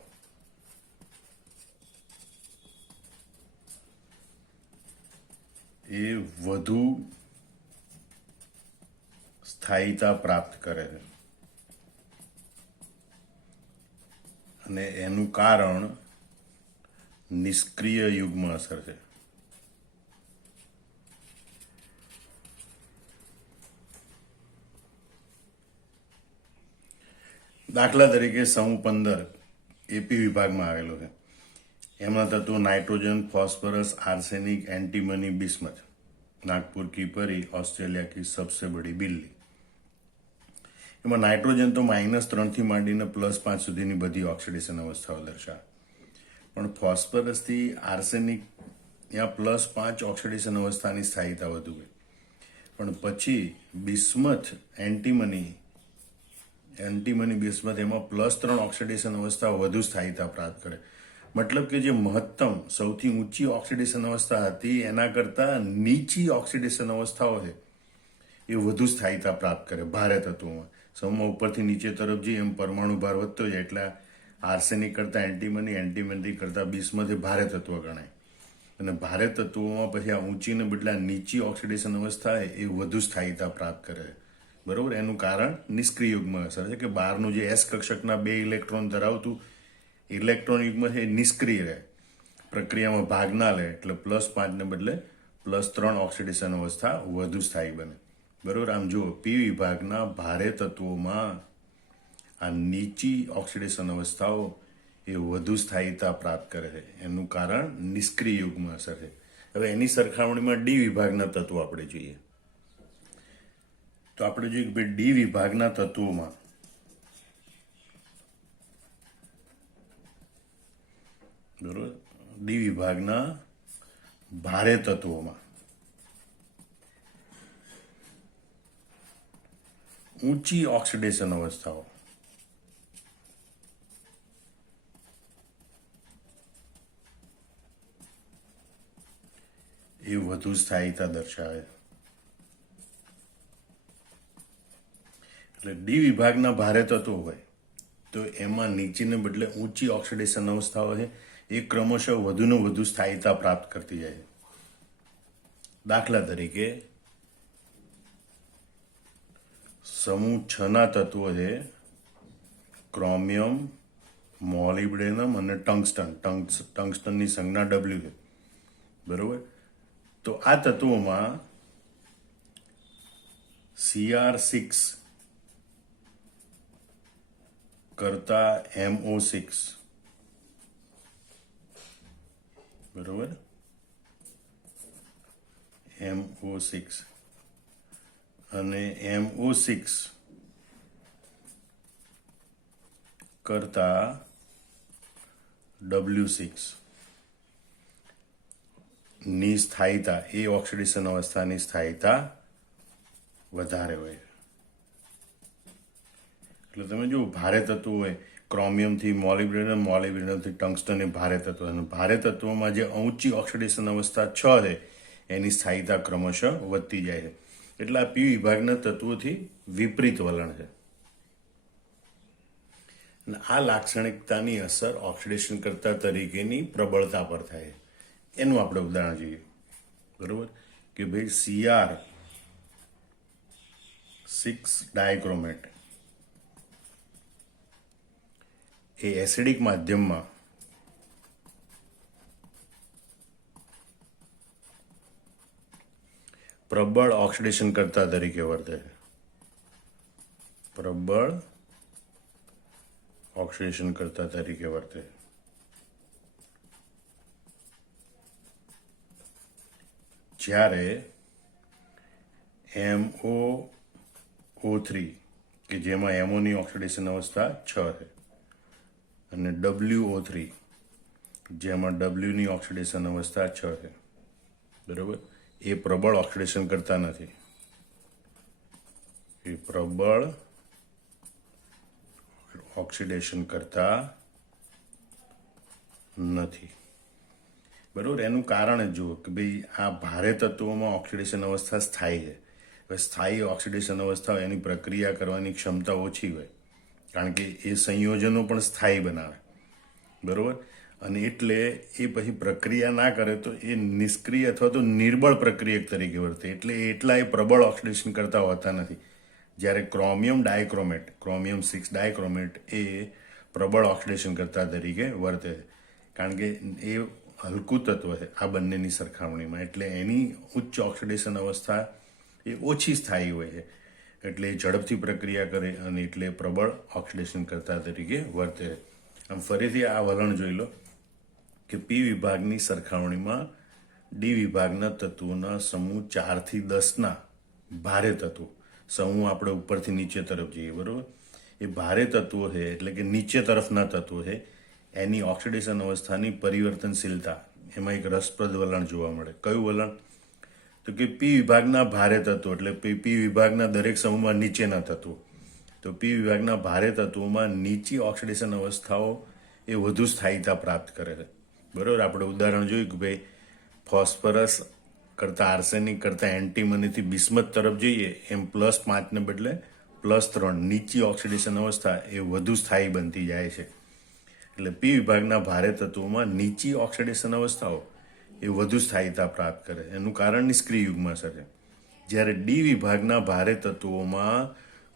એ વધુ સ્થાયીતા પ્રાપ્ત કરે છે. અને એનું કારણ નિષ્ક્રિય યુગ્મ અસર છે. દાખલા તરીકે સમૂહ 15 એપી વિભાગમાં આવેલો છે. એમાં તત્વો nitrogen, phosphorus, arsenic, antimony, bismuth. Nagpur की परी, ऑस्ट्रेलिया की सबसे बड़ी बिल्ली. એમાં નાઇટ્રોજન તો -3 થી માંડીને +5 સુધીની બધી ઓક્સિડેશન અવસ્થાઓ દર્શાવે. પણ ફોસ્ફરસથી આર્સેનિક ત્યાં +5 ઓક્સિડેશન અવસ્થાની સ્થાયીતા વધુ હોય. પણ પછી બિસ્મથ, એન્ટીમની, બિસ્મથ એમાં +3 ઓક્સિડેશન અવસ્થાઓ વધુ સ્થાયીતા પ્રાપ્ત કરે. મતલબ કે જે મહત્તમ સૌથી ઊંચી ઓક્સિડેશન અવસ્થા હતી એના કરતાં નીચી ઓક્સિડેશન અવસ્થાઓ છે એ વધુ સ્થાયીતા પ્રાપ્ત કરે ભારે તત્વોમાં. સમૂહમાં ઉપરથી નીચે તરફ જઈએ એમ પરમાણુ ભાર વધતો જાય એટલે આર્સેનિક કરતાં એન્ટીમની કરતાં બિસ્મથ એ ભારે તત્વ ગણાય. અને ભારે તત્વોમાં પછી આ ઊંચીને બદલે નીચી ઓક્સિડેશન અવસ્થા એ વધુ સ્થાયીતા પ્રાપ્ત કરે. બરોબર, એનું કારણ નિષ્ક્રિય યુગ્મ અસર છે કે બહારનું જે એસ કક્ષકના 2 ઇલેક્ટ્રોન ધરાવતું ઇલેક્ટ્રોન યુગ્મ છે એ નિષ્ક્રિય રહે, પ્રક્રિયામાં ભાગ ના લે, એટલે +5 ને બદલે +3 ઓક્સિડેશન અવસ્થા વધુ સ્થાયી બને. બરોબર, આમ જુઓ પી વિભાગના ભારે તત્વોમાં આ નીચી ઓક્સિડેશન અવસ્થાઓ એ વધુ સ્થાયીતા પ્રાપ્ત કરે છે. એનું કારણ નિષ્ક્રિય યુગ્મ અસર છે. હવે એની સરખામણીમાં ડી વિભાગના તત્વો આપણે જોઈએ તો આપણે જોઈએ કે ડી વિભાગના તત્વોમાં બરોબર, ડી વિભાગના ભારે તત્વોમાં ઊંચી ઓક્સિડેશન અવસ્થાઓ એ વધુ સ્થાયીતા દર્શાવે. એટલે ડી વિભાગના ભારે તત્વો હોય તો તો એમાં નીચેને બદલે ઊંચી ઓક્સિડેશન અવસ્થાઓ છે એ ક્રમશઃ વધુને વધુ સ્થાયીતા પ્રાપ્ત કરતી જાય છે. દાખલા તરીકે સમૂહ 6 ના તત્વો છે ક્રોમિયમ, મોલિબ્ડેનમ અને ટંગસ્ટન. ટંગસ્ટનની સંજ્ઞા W છે, બરોબર. તો આ તત્વોમાં Cr6 કરતા MO6, બરોબર, MO6 અને MO6 કરતા W6 ની સ્થાયીતા, એ ઓક્સિડેશન અવસ્થાની સ્થાયીતા વધારે હોય. એટલે તમે જો ભારે તત્વો હોય, ક્રોમિયમથી મોલિબ્ડેનમ, મોલિબ્ડેનમથી ટંગસ્ટન એ ભારે તત્વો, અને ભારે તત્વોમાં જે ઊંચી ઓક્સિડેશન અવસ્થા 6 છે એની સ્થાયીતા ક્રમશઃ વધતી જાય છે. એટલે આ પી વિભાગના તત્વોથી વિપરીત વલણ છે. અને આ લાક્ષણિકતાની અસર ઓક્સિડેશન કર્તા તરીકેની પ્રબળતા પર થાય. એનું આપણે ઉદાહરણ જોઈએ, બરોબર, કે ભાઈ Cr6 ડાયક્રોમેટ એ એસિડિક માધ્યમમાં પ્રબળ ઓક્સિડેશન કર્તા તરીકે વર્તે છે. પ્રબળ ઓક્સિડેશન કર્તા તરીકે વર્તે. જ્યારે MOO3 કે જેમાં એમોની ઓક્સિડેશન અવસ્થા 6 છે અને WO3 જેમાં Wની ઓક્સિડેશન અવસ્થા 6 છે, બરોબર, એ પ્રબળ ઓક્સિડેશન કરતા નથી. એ પ્રબળ ઓક્સિડેશન કરતા નથી, બરોબર. એનું કારણ જ જુઓ કે ભાઈ આ ભારે તત્વોમાં ઓક્સિડેશન અવસ્થા સ્થાયી છે. હવે સ્થાયી ઓક્સિડેશન અવસ્થા એની પ્રક્રિયા કરવાની ક્ષમતા ઓછી હોય, કારણ કે એ સંયોજનો પણ સ્થાયી બનાવે, બરોબર. અને એટલે એ પછી પ્રક્રિયા ના કરે તો એ નિષ્ક્રિય અથવા તો નિર્બળ પ્રક્રિયક તરીકે વર્તે. એટલે એટલા એ પ્રબળ ઓક્સિડેશન કરતા હોતા નથી. જ્યારે ક્રોમિયમ ડાયક્રોમેટ, ક્રોમિયમ 6 ડાયક્રોમેટ એ પ્રબળ ઓક્સિડેશન કરતા તરીકે વર્તે છે, કારણ કે એ હલકું તત્વ છે આ બંનેની સરખામણીમાં. એટલે એની ઉચ્ચ ઓક્સિડેશન અવસ્થા એ ઓછી સ્થાયી હોય છે, એટલે એ ઝડપથી પ્રક્રિયા કરે અને એટલે પ્રબળ ઓક્સિડેશન કરતા તરીકે વર્તે છે. આમ ફરીથી આ વલણ જોઈ લો કે પી વિભાગની સરખામણીમાં ડી વિભાગના તત્વોના સમૂહ 4 થી 10ના ભારે તત્વો, સમૂહ આપણે ઉપરથી નીચે તરફ જઈએ, બરોબર, એ ભારે તત્વો છે એટલે કે નીચે તરફના તત્વો છે, એની ઓક્સિડેશન અવસ્થાની પરિવર્તનશીલતા, એમાં એક રસપ્રદ વલણ જોવા મળે. કયું વલણ? તો કે પી વિભાગના ભારે તત્વો, એટલે પી વિભાગના દરેક સમૂહમાં નીચેના તત્વો, તો પી વિભાગના ભારે તત્વોમાં નીચી ઓક્સિડેશન અવસ્થાઓ એ વધુ સ્થાયીતા પ્રાપ્ત કરે છે, બરોબર. આપણે ઉદાહરણ જોયું કે ભાઈ ફોસ્ફરસ કરતાં આર્સેનિક કરતાં એન્ટીમનીથી બિસ્મથ તરફ જઈએ એમ +5 ને બદલે +3 નીચી ઓક્સિડેશન અવસ્થા એ વધુ સ્થાયી બનતી જાય છે. એટલે પી વિભાગના ભારે તત્વોમાં નીચી ઓક્સિડેશન અવસ્થાઓ એ વધુ સ્થાયીતા પ્રાપ્ત કરે. એનું કારણ નિષ્ક્રિય યુગ્મ અસર છે. જ્યારે ડી વિભાગના ભારે તત્વોમાં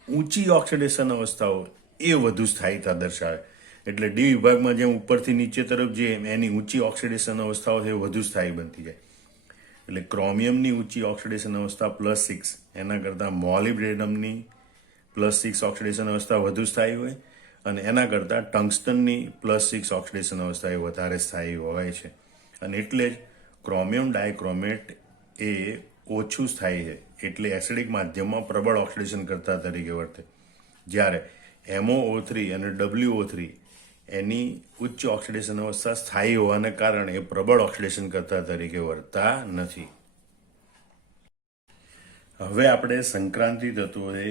ઊંચી ઓક્સિડેશન અવસ્થાઓ એ વધુ સ્થાયીતા દર્શાવે. એટલે ડી વિભાગમાં જેમ ઉપરથી નીચે તરફ જઈએ એની ઊંચી ઓક્સિડેશન અવસ્થાઓ છે વધુ સ્થાયી બનતી જાય. એટલે ક્રોમિયમની ઊંચી ઓક્સિડેશન અવસ્થા +6 એના કરતાં મોલિબ્ડેનમની +6 ઓક્સિડેશન અવસ્થા વધુ સ્થાયી હોય, અને એના કરતાં ટંગસ્ટનની +6 ઓક્સિડેશન અવસ્થા એ વધારે સ્થાયી હોય છે. અને એટલે જ ક્રોમિયમ ડાયક્રોમેટ એ ઓછું સ્થાયી છે, એટલે એસિડિક માધ્યમમાં પ્રબળ ઓક્સિડેશન કરતા તરીકે વર્તે. જ્યારે MOO3 અને WO3 એની ઉચ્ચ ઓક્સિડેશન અવસ્થા સ્થાયી હોવાને કારણે એ પ્રબળ ઓક્સિડેશન કરતા તરીકે વર્તતા નથી. હવે આપણે સંક્રાંતિ તત્વોએ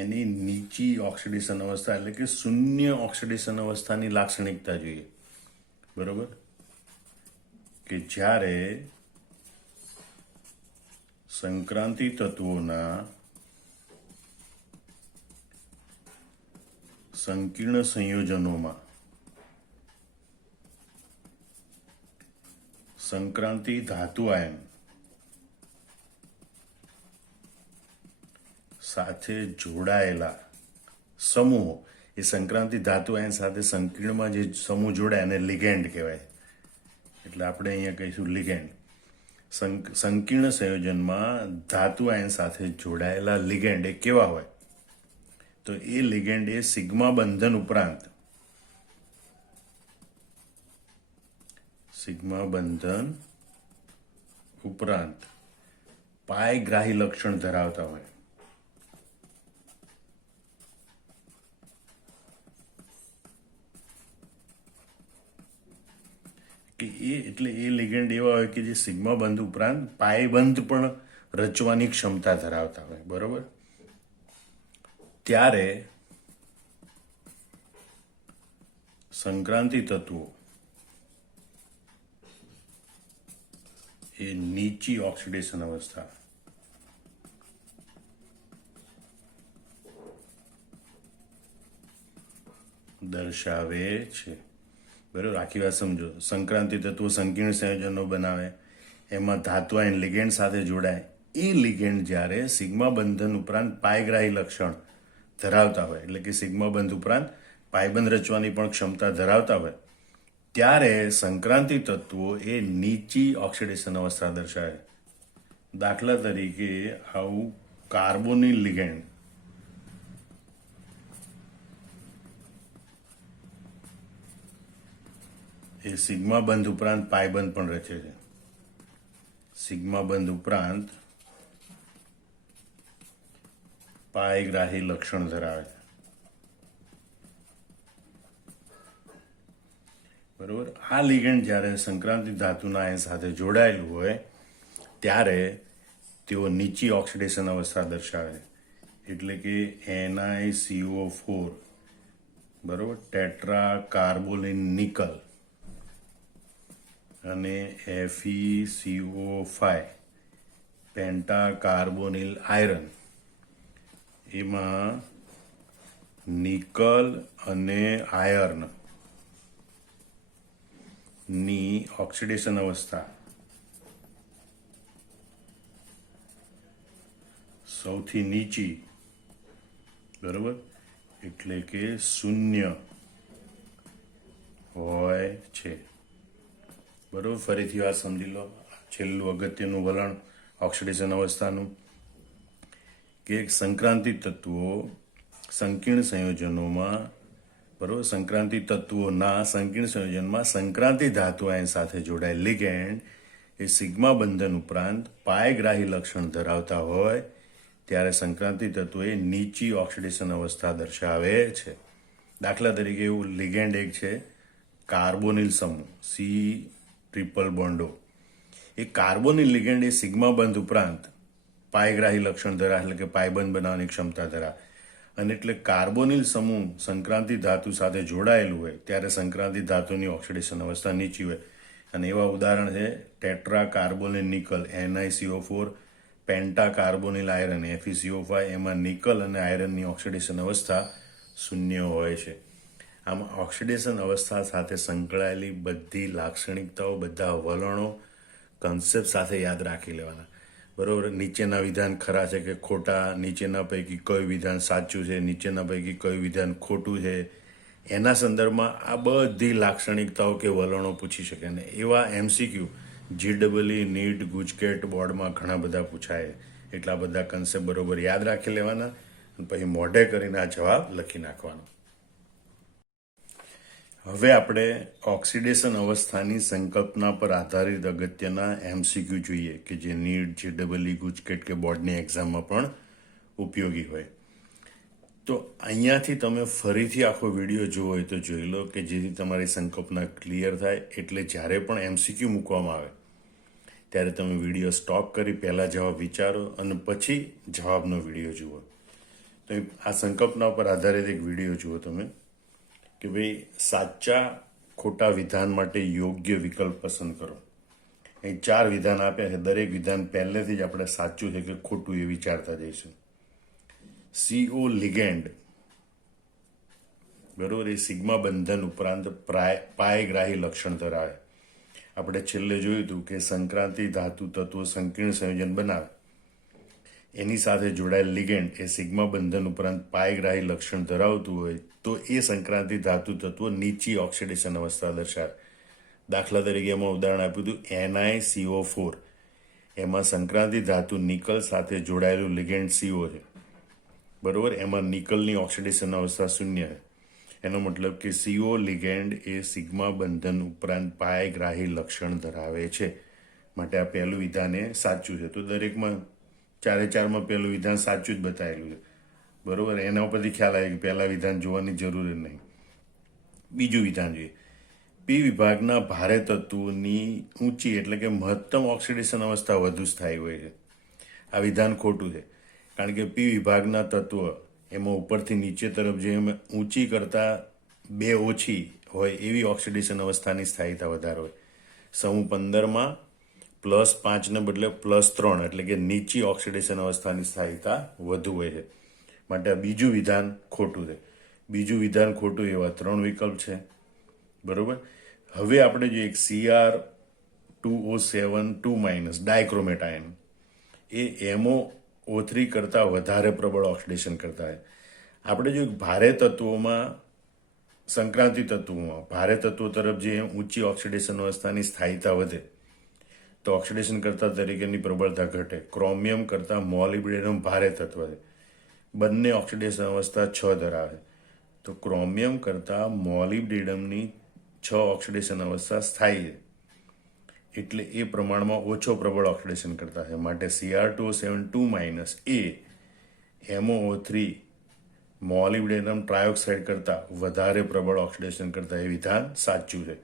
એની નીચી ઓક્સિડેશન અવસ્થા એટલે કે શૂન્ય ઓક્સિડેશન અવસ્થાની લાક્ષણિકતા જોઈએ, બરોબર, કે જ્યારે સંક્રાંતિ તત્વોના સંકીર્ણ સંયોજનોમાં સંક્રાંતિ ધાતુ આયન સાથે જોડાયેલા સમૂહો, એ સંક્રાંતિ ધાતુ આયન સાથે સંકીર્ણમાં જે સમૂહ જોડાય એને લિગેન્ડ કહેવાય. એટલે આપણે અહીંયા કહીશું લિગેન્ડ. સંકીર્ણ સંયોજનમાં ધાતુ આયન સાથે જોડાયેલા લિગેન્ડ એ કેવા હોય? તો એ લિગેન્ડ એ સિગ્મા બંધન ઉપરાંત પાય ગ્રાહી લક્ષણ ધરાવતા હોય. કે એટલે એ લિગેન્ડ એવા હોય કે જે સિગ્મા બંધ ઉપરાંત પાય બંધ પણ રચવાની ક્ષમતા ધરાવતા હોય. બરોબર? ત્યારે સંક્રાંતિ તત્વો એ નીચી ઓક્સિડેશન અવસ્થા દર્શાવે છે. બરાબર? આખી વાત સમજો. સંક્રાંતિ તત્વો સંકીર્ણ સંયોજનો બનાવે, એમાં ધાતુ આયન લિગેન્ડ સાથે જોડાય. એ લિગેન્ડ જ્યારે સિગ્મા બંધન ઉપરાંત પાયગ્રાહી લક્ષણ ધરાવતા હોય, એટલે કે સિગ્મા બંધ ઉપરાંત પાયબંધ રચવાની પણ ક્ષમતા ધરાવતા હોય, ત્યારે સંક્રાંતિ તત્વો એ નીચી ઓક્સિડેશન અવસ્થા દર્શાવે. દાખલા તરીકે આવું કાર્બોનિલ લિગેન્ડ એ સિગ્મા બંધ ઉપરાંત પાયબંધ પણ રચે છે. સિગ્મા બંધ ઉપરાંત પાયગ્રાહી લક્ષણ ધરાવે છે. બરોબર? આ લિગેન્ડ જ્યારે સંક્રાંતિ ધાતુના આયન સાથે જોડાયેલું હોય ત્યારે તેઓ નીચી ઓક્સિડેશન અવસ્થા દર્શાવે. એટલે કે NiCO4, બરોબર, ટેટ્રા કાર્બોલિન નિકલ અને FeCO5 પેન્ટા કાર્બોનિલ આયરન, એમાં નિકલ અને આયર્ન ની ઓક્સિડેશન અવસ્થા સૌથી નીચી, બરોબર, એટલે કે 0 હોય છે. બરોબર? ફરીથી વાત સમજી લો. છેલ્લું અગત્યનું વલણ ઓક્સિડેશન અવસ્થાનું, કે સંક્રાંતિ તત્વો સંકીર્ણ સંયોજનોમાં, બરોબર, સંક્રાંતિ તત્વોના સંકીર્ણ સંયોજનમાં સંક્રાંતિ ધાતુ આયન સાથે જોડાયેલ લિગેન્ડ એ સિગ્મા બંધન ઉપરાંત પાયગ્રાહી લક્ષણ ધરાવતા હોય ત્યારે સંક્રાંતિ તત્વો એ નીચી ઓક્સિડેશન અવસ્થા દર્શાવે છે. દાખલા તરીકે એવું લિગેન્ડ એક છે કાર્બોનિલ સમૂહ C≡O. એ કાર્બોનિલ લિગેન્ડ એ સિગ્મા બંધ ઉપરાંત પાયગ્રાહી લક્ષણ ધરાવે, એટલે કે પાયબંધ બનાવવાની ક્ષમતા ધરાવે. અને એટલે કાર્બોનિલ સમૂહ સંક્રાંતિ ધાતુ સાથે જોડાયેલું હોય ત્યારે સંક્રાંતિ ધાતુની ઓક્સિડેશન અવસ્થા નીચી હોય. અને એવા ઉદાહરણ છે tetra carbonyl nickel NiCO4, penta carbonyl iron FeCO5, એમાં નિકલ અને આયરનની ઓક્સિડેશન અવસ્થા 0 હોય છે. આમ ઓક્સિડેશન અવસ્થા સાથે સંકળાયેલી બધી લાક્ષણિકતાઓ, બધા વલણો કન્સેપ્ટ સાથે યાદ રાખી લેવાના. બરોબર? નીચેના વિધાન ખરા છે કે ખોટા, નીચેના પૈકી કયું વિધાન સાચું છે, નીચેના પૈકી કયું વિધાન ખોટું છે, એના સંદર્ભમાં આ બધી લાક્ષણિકતાઓ કે વલણો પૂછી શકે. અને એવા MCQ GEE, નીટ, ગુજકેટ બોર્ડમાં ઘણા બધા પૂછાય. એટલા બધા કન્સેપ્ટ બરોબર યાદ રાખી લેવાના અને પછી મોઢે કરીને આ જવાબ લખી નાખવાનો. હવે આપણે ઓક્સિડેશન અવસ્થાની સંકલ્પના પર આધારિત અગત્યના MCQ જોઈએ કે જે નીટ, GEE, ગુજકેટ કે બોર્ડની એક્ઝામમાં પણ ઉપયોગી હોય. તો અહીંયાથી તમે ફરીથી આખો વિડીયો જોવો હોય તો જોઈ લો, કે જેથી તમારી સંકલ્પના ક્લિયર થાય. એટલે જ્યારે પણ MCQ મૂકવામાં આવે ત્યારે તમે વિડીયો સ્ટોપ કરી પહેલાં જવાબ વિચારો અને પછી જવાબનો વિડીયો જુઓ. તો આ સંકલ્પના પર આધારિત એક વિડીયો જુઓ તમે, કે ભાઈ સાચા ખોટા વિધાન માટે યોગ્ય વિકલ્પ પસંદ કરો. અહીં 4 વિધાન આપ્યા છે. દરેક વિધાન પહેલેથી જ આપણે સાચું છે કે ખોટું એ વિચારતા જઈશું. CO લિગેન્ડ બરોબર. એ સિગ્મા બંધન ઉપરાંત પાયગ્રાહી લક્ષણ ધરાવે. આપણે છેલ્લે જોયું હતું કે સંક્રાંતિ ધાતુ તત્વો સંકીર્ણ સંયોજન બનાવે, એની સાથે જોડાયેલ લિગેન્ડ એ સિગ્મા બંધન ઉપરાંત પાયગ્રાહી લક્ષણ ધરાવતું હોય તો એ સંક્રાંતિ ધાતુ તત્વો નીચી ઓક્સિડેશન અવસ્થા દર્શાવે. દાખલા તરીકે એમાં ઉદાહરણ આપ્યું હતું NiCO4. એમાં સંક્રાંતિ ધાતુ નિકલ સાથે જોડાયેલું લિગેન્ડ CO છે, બરોબર. એમાં નિકલની ઓક્સિડેશન અવસ્થા શૂન્ય છે. એનો મતલબ કે CO લિગેન્ડ એ સિગ્મા બંધન ઉપરાંત પાયગ્રાહી લક્ષણ ધરાવે છે. માટે આ પહેલું વિધાન એ સાચું છે. તો દરેકમાં ચારે ચારમાં પહેલું વિધાન સાચું જ બતાવેલું છે, બરોબર. એના ઉપરથી ખ્યાલ આવે કે પહેલા વિધાન જોવાની જરૂર જ નહીં. બીજું વિધાન જોઈએ. પી વિભાગના ભારે તત્વોની ઊંચી એટલે કે મહત્તમ ઓક્સિડેશન અવસ્થા વધુ સ્થાયી હોય છે. આ વિધાન ખોટું છે, કારણ કે પી વિભાગના તત્વ એમાં ઉપરથી નીચે તરફ જેમ ઊંચી કરતાં 2 ઓછી હોય એવી ઓક્સિડેશન અવસ્થાની સ્થાયીતા વધારે હોય. સમૂહ 15માં +5 ને બદલે +3 એટલે કે નીચી ઓક્સિડેશન અવસ્થાની સ્થાયીતા વધુ હોય છે. માટે આ બીજું વિધાન ખોટું છે. બીજું વિધાન ખોટું એવા 3 વિકલ્પ છે, બરોબર. હવે આપણે જો એક Cr2O7 ડાયક્રોમેટ આયન એ MoO3 કરતાં વધારે પ્રબળ ઓક્સિડેશન કરતા હોય. આપણે જો ભારે તત્વોમાં સંક્રાંતિ તત્વોમાં ભારે તત્વો તરફ જે ઊંચી ઓક્સિડેશન અવસ્થાની સ્થાયીતા વધે તો ઓક્સિડેશન કરતા તરીકેની પ્રબળતા ઘટે. ક્રોમિયમ કરતાં મોલિબ્ડેનમ ભારે તત્વ છે, બંને ઓક્સિડેશન અવસ્થા 6 ધરાવે. તો ક્રોમિયમ કરતાં મોલિબ્ડેનમની 6 ઓક્સિડેશન અવસ્થા સ્થાયી છે, એટલે એ પ્રમાણમાં ઓછો પ્રબળ ઓક્સિડેશન કરતા છે. માટે Cr2O7 એ MoO3 મોલિબ્ડેનમ ટ્રાયોક્સાઇડ કરતાં વધારે પ્રબળ ઓક્સિડેશન કરતા એ વિધાન સાચું છે.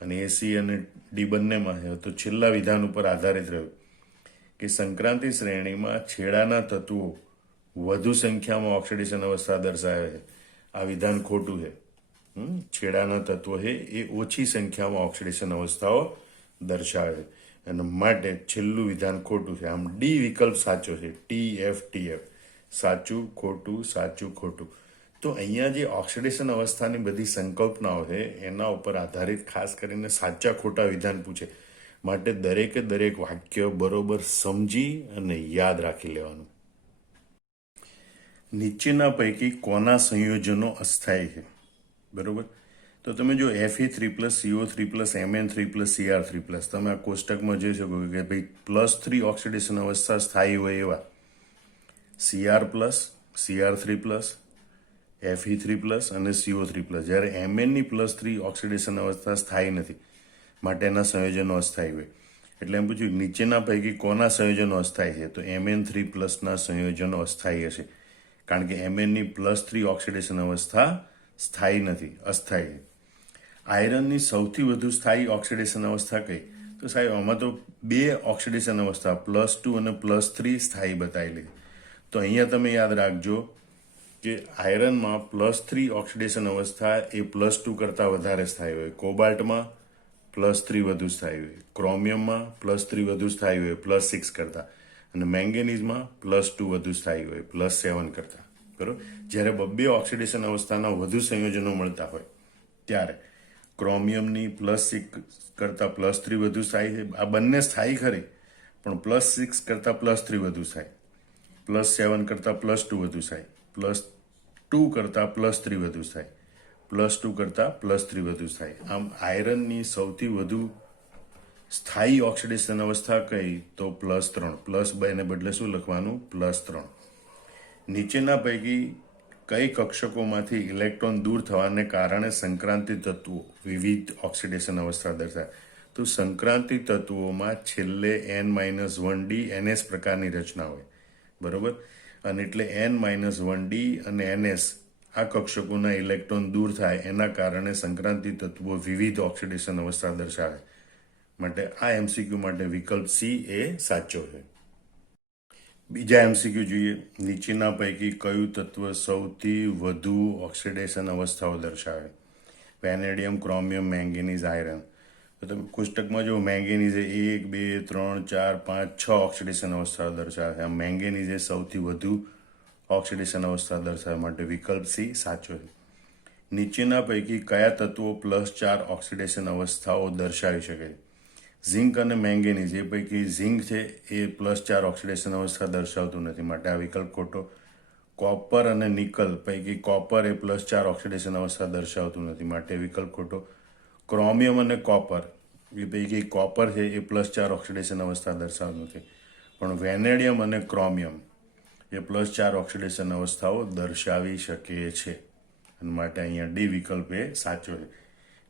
અને AC અને D બંનેમાં છે. તો છેલ્લા વિધાન ઉપર આધારિત રહ્યું કે સંક્રાંતિ શ્રેણીમાં છેડાના તત્વો વધુ સંખ્યામાં ઓક્સિડેશન અવસ્થા દર્શાવે છે. આ વિધાન ખોટું છે. છેડાના તત્વો છે એ ઓછી સંખ્યામાં ઓક્સિડેશન અવસ્થાઓ દર્શાવે છે, અને માટે છેલ્લું વિધાન ખોટું છે. આમ D વિકલ્પ સાચો છે. TF સાચું ખોટું સાચું ખોટું. તો અહીંયા જે ઓક્સિડેશન અવસ્થાની બધી સંકલ્પનાઓ છે એના ઉપર આધારિત ખાસ કરીને સાચા ખોટા વિધાન પૂછે. માટે દરેકે દરેક વાક્ય બરોબર સમજી અને યાદ રાખી લેવાનું. નીચેના પૈકી કોના સંયોજનો અસ્થાયી છે, બરોબર. તો તમે જો Fe3 + CO3 + Mn3 + Cr3 તમે આ કોષ્ટકમાં જોઈ શકો કે ભાઈ +3 ઓક્સિડેશન અવસ્થા સ્થાયી હોય એવા Cr+, Cr3+, Fe3+ અને CO3+. જ્યારે Mnની +3 ઓક્સિડેશન અવસ્થા સ્થાયી નથી, માટે એના સંયોજનો અસ્થાયી હોય. એટલે એમ પૂછ્યું નીચેના પૈકી કોના સંયોજનો અસ્થાયી છે, તો Mn3+ ના સંયોજનો અસ્થાયી હશે, કારણ કે Mnની +3 ઓક્સિડેશન અવસ્થા સ્થાયી નથી, અસ્થાયી છે. આયરનની સૌથી વધુ સ્થાયી ઓક્સિડેશન અવસ્થા કઈ? તો સાહેબ આમાં તો 2 ઓક્સિડેશન અવસ્થા +2 અને +3 સ્થાયી બતાવેલી. તો અહીંયા તમે યાદ રાખજો કે આયરનમાં +3 ઓક્સિડેશન અવસ્થા એ +2 કરતાં વધારે સ્થાયી હોય. કોબાલ્ટમાં +3 વધુ સ્થાયી હોય, ક્રોમિયમમાં +3 વધુ સ્થાયી હોય +6 કરતાં, અને મેંગેનીઝમાં +2 વધુ સ્થાયી હોય +7 કરતાં, બરોબર. જ્યારે 2 ઓક્સિડેશન અવસ્થાના વધુ સંયોજનો મળતા હોય ત્યારે ક્રોમિયમની +6 કરતાં +3 વધુ સ્થાયી છે. આ બંને સ્થાયી ખરી, પણ +6 કરતાં +3 વધુ સ્થાયી, +7 કરતાં +2 વધુ સ્થાયી, +2 કરતાં +3 વધુ સ્થાયી, +2 કરતાં +3 વધુ સ્થાયી. આમ આયરનની સૌથી વધુ સ્થાયી ઓક્સિડેશન અવસ્થા કઈ? તો +3. +2 ને બદલે શું લખવાનું? +3. નીચેના પૈકી કઈ કક્ષકોમાંથી ઇલેક્ટ્રોન દૂર થવાને કારણે સંક્રાંતિ તત્વો વિવિધ ઓક્સિડેશન અવસ્થા દર્શાવે? તો સંક્રાંતિ તત્વોમાં છેલ્લે N-1D NS પ્રકારની રચના હોય, બરોબર. અને એટલે N-1D અને NS આ કક્ષકોના ઇલેક્ટ્રોન દૂર થાય એના કારણે સંક્રાંતિ તત્વો વિવિધ ઓક્સિડેશન અવસ્થા દર્શાવે. માટે આ MCQ માટે વિકલ્પ C એ સાચો છે. બીજા MCQ જોઈએ. નીચેના પૈકી કયું તત્વ સૌથી વધુ ઓક્સિડેશન અવસ્થાઓ દર્શાવે? Vanadium, chromium, manganese, iron. તો તમે કોષ્ટકમાં જો મેંગેનીઝે 1, 2, 3, 4, 5, 6 ઓક્સિડેશન અવસ્થાઓ દર્શાવે. આ મેંગેનીઝે સૌથી વધુ ઓક્સિડેશન અવસ્થા દર્શાવે, માટે વિકલ્પ C સાચો છે. નીચેના પૈકી કયા તત્વો +4 ઓક્સિડેશન અવસ્થાઓ દર્શાવી શકે? ઝિંક અને મેંગેનીઝ એ પૈકી ઝિંક છે એ +4 ઓક્સિડેશન અવસ્થા દર્શાવતું નથી, માટે આ વિકલ્પ ખોટો. કોપર અને નિકલ પૈકી કોપર એ +4 ઓક્સિડેશન અવસ્થા દર્શાવતું નથી, માટે વિકલ્પ ખોટો. ક્રોમિયમ અને કોપર એ પૈકી કોપર છે એ +4 ઓક્સિડેશન અવસ્થા દર્શાવતું નથી, પણ વેનેડિયમ અને ક્રોમિયમ એ +4 ઓક્સિડેશન અવસ્થાઓ દર્શાવી શકે છે, અને માટે અહીંયા ડી વિકલ્પ એ સાચો છે.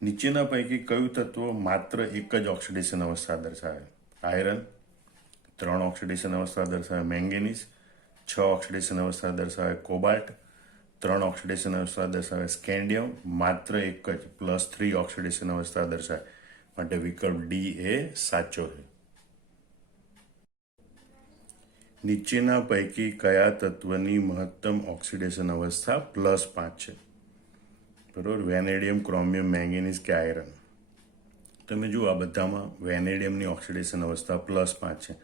નીચેના પૈકી કયું તત્વ માત્ર એક જ ઓક્સિડેશન અવસ્થા દર્શાવે? આયરન 3 ઓક્સિડેશન અવસ્થા દર્શાવે, મેંગેનીઝ 6 ઓક્સિડેશન અવસ્થા દર્શાવે, કોબાલ્ટ 3 ઓક્સિડેશન અવસ્થા દર્શાવે, સ્કેન્ડિયમ માત્ર એક જ +3 ઓક્સિડેશન અવસ્થા દર્શાવે, માટે વિકલ્પ ડી એ સાચો છે. નીચેના પૈકી કયા તત્વની મહત્તમ ઓક્સિડેશન અવસ્થા +5 છે? બરોબર, વેનેડિયમ, ક્રોમિયમ, મેંગેનીઝ કે આયરન? તમે જુઓ આ બધામાં વેનેડિયમની ઓક્સિડેશન અવસ્થા +5 છે,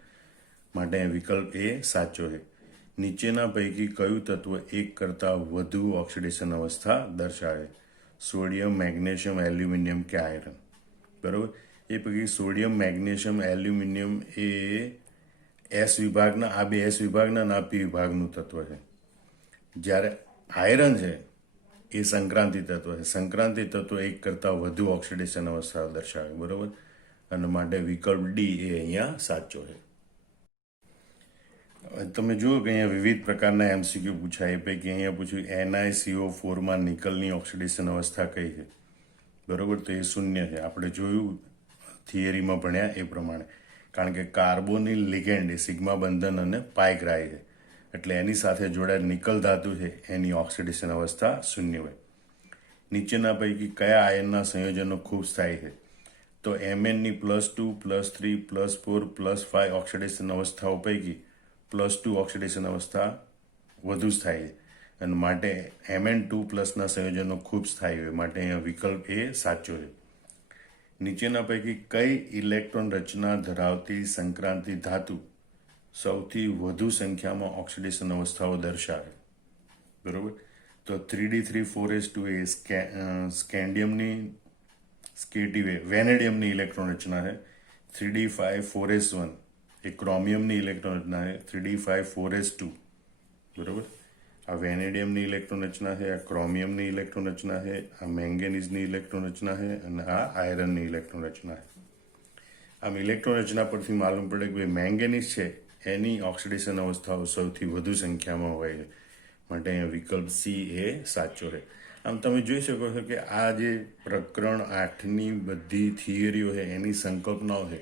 માટે વિકલ્પ એ સાચો છે. નીચેના પૈકી કયું તત્વ એક કરતાં વધુ ઓક્સિડેશન અવસ્થા દર્શાવે? સોડિયમ, મેગ્નેશિયમ, એલ્યુમિનિયમ કે આયરન? બરોબર, એ પૈકી સોડિયમ, મેગ્નેશિયમ, એલ્યુમિનિયમ એ એસ વિભાગના, આ બે એસ વિભાગના અને આ પી વિભાગનું તત્વ છે. જ્યારે આયરન છે એ સંક્રાંતિ તત્વ છે. સંક્રાંતિ તત્વ એક કરતાં વધુ ઓક્સિડેશન અવસ્થા દર્શાવે, બરોબર, અને માટે વિકલ્પ ડી એ અહીંયા સાચો છે. તમે જુઓ કે અહીંયા વિવિધ પ્રકારના એમસીક્યુ પૂછાય. એ પૈકી અહીંયા પૂછ્યું NiCO4માં નિકલની ઓક્સિડેશન અવસ્થા કઈ છે? બરોબર, તો એ 0 છે. આપણે જોયું થિયરીમાં ભણ્યા એ પ્રમાણે, કારણ કે કાર્બોનિલ લિગેન્ડ એ સિગ્મા બંધન અને પાઇગ્રાય છે, એટલે એની સાથે જોડાયેલ નિકલ ધાતુ છે એની ઓક્સિડેશન અવસ્થા 0 હોય. નીચેના પૈકી કયા આયનના સંયોજનો ખૂબ સ્થાયી છે? તો Mnની +2, +3, +4, +5 ઓક્સિડેશન અવસ્થાઓ પૈકી +2 ઓક્સિડેશન અવસ્થા વધુ સ્થાયી છે, અને માટે Mn2+ ના સંયોજનો ખૂબ સ્થાયી હોય, માટે અહીંયા વિકલ્પ એ સાચો છે. નીચેના પૈકી કઈ ઇલેક્ટ્રોન રચના ધરાવતી સંક્રાંતિ ધાતુ સૌથી વધુ સંખ્યામાં ઓક્સિડેશન અવસ્થાઓ દર્શાવે? બરોબર, તો 3d3-4s2 એ સ્કેન્ડિયમની વેનેડિયમની ઇલેક્ટ્રોન રચના છે. 3d5-4s1 એ ક્રોમિયમની ઇલેક્ટ્રોન રચના છે. 3d5-4s2 બરોબર, આ વેનેડિયમની ઇલેક્ટ્રોન રચના છે, આ ક્રોમિયમની ઇલેક્ટ્રોન રચના છે, આ મેંગેનીઝની ઇલેક્ટ્રોન રચના છે, અને આ આયરનની ઇલેક્ટ્રોન રચના છે. આમ ઇલેક્ટ્રોન રચના પરથી માલુમ પડે કે ભાઈ મેંગેનીઝ છે એની ઓક્સિડેશન અવસ્થાઓ સૌથી વધુ સંખ્યામાં હોય છે, માટે અહીંયા વિકલ્પ સી એ સાચો છે. આમ તમે જોઈ શકો છો કે આ જે પ્રકરણ 8ની બધી થિયરીઓ છે એની સંકલ્પનાઓ છે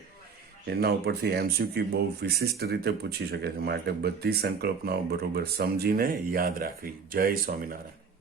એના ઉપરથી એમસીક્યુ બહુ વિશિષ્ટ રીતે પૂછી શકે છે, માટે બધી સંકલ્પનાઓ બરોબર સમજીને યાદ રાખવી. જય સ્વામિનારાયણ.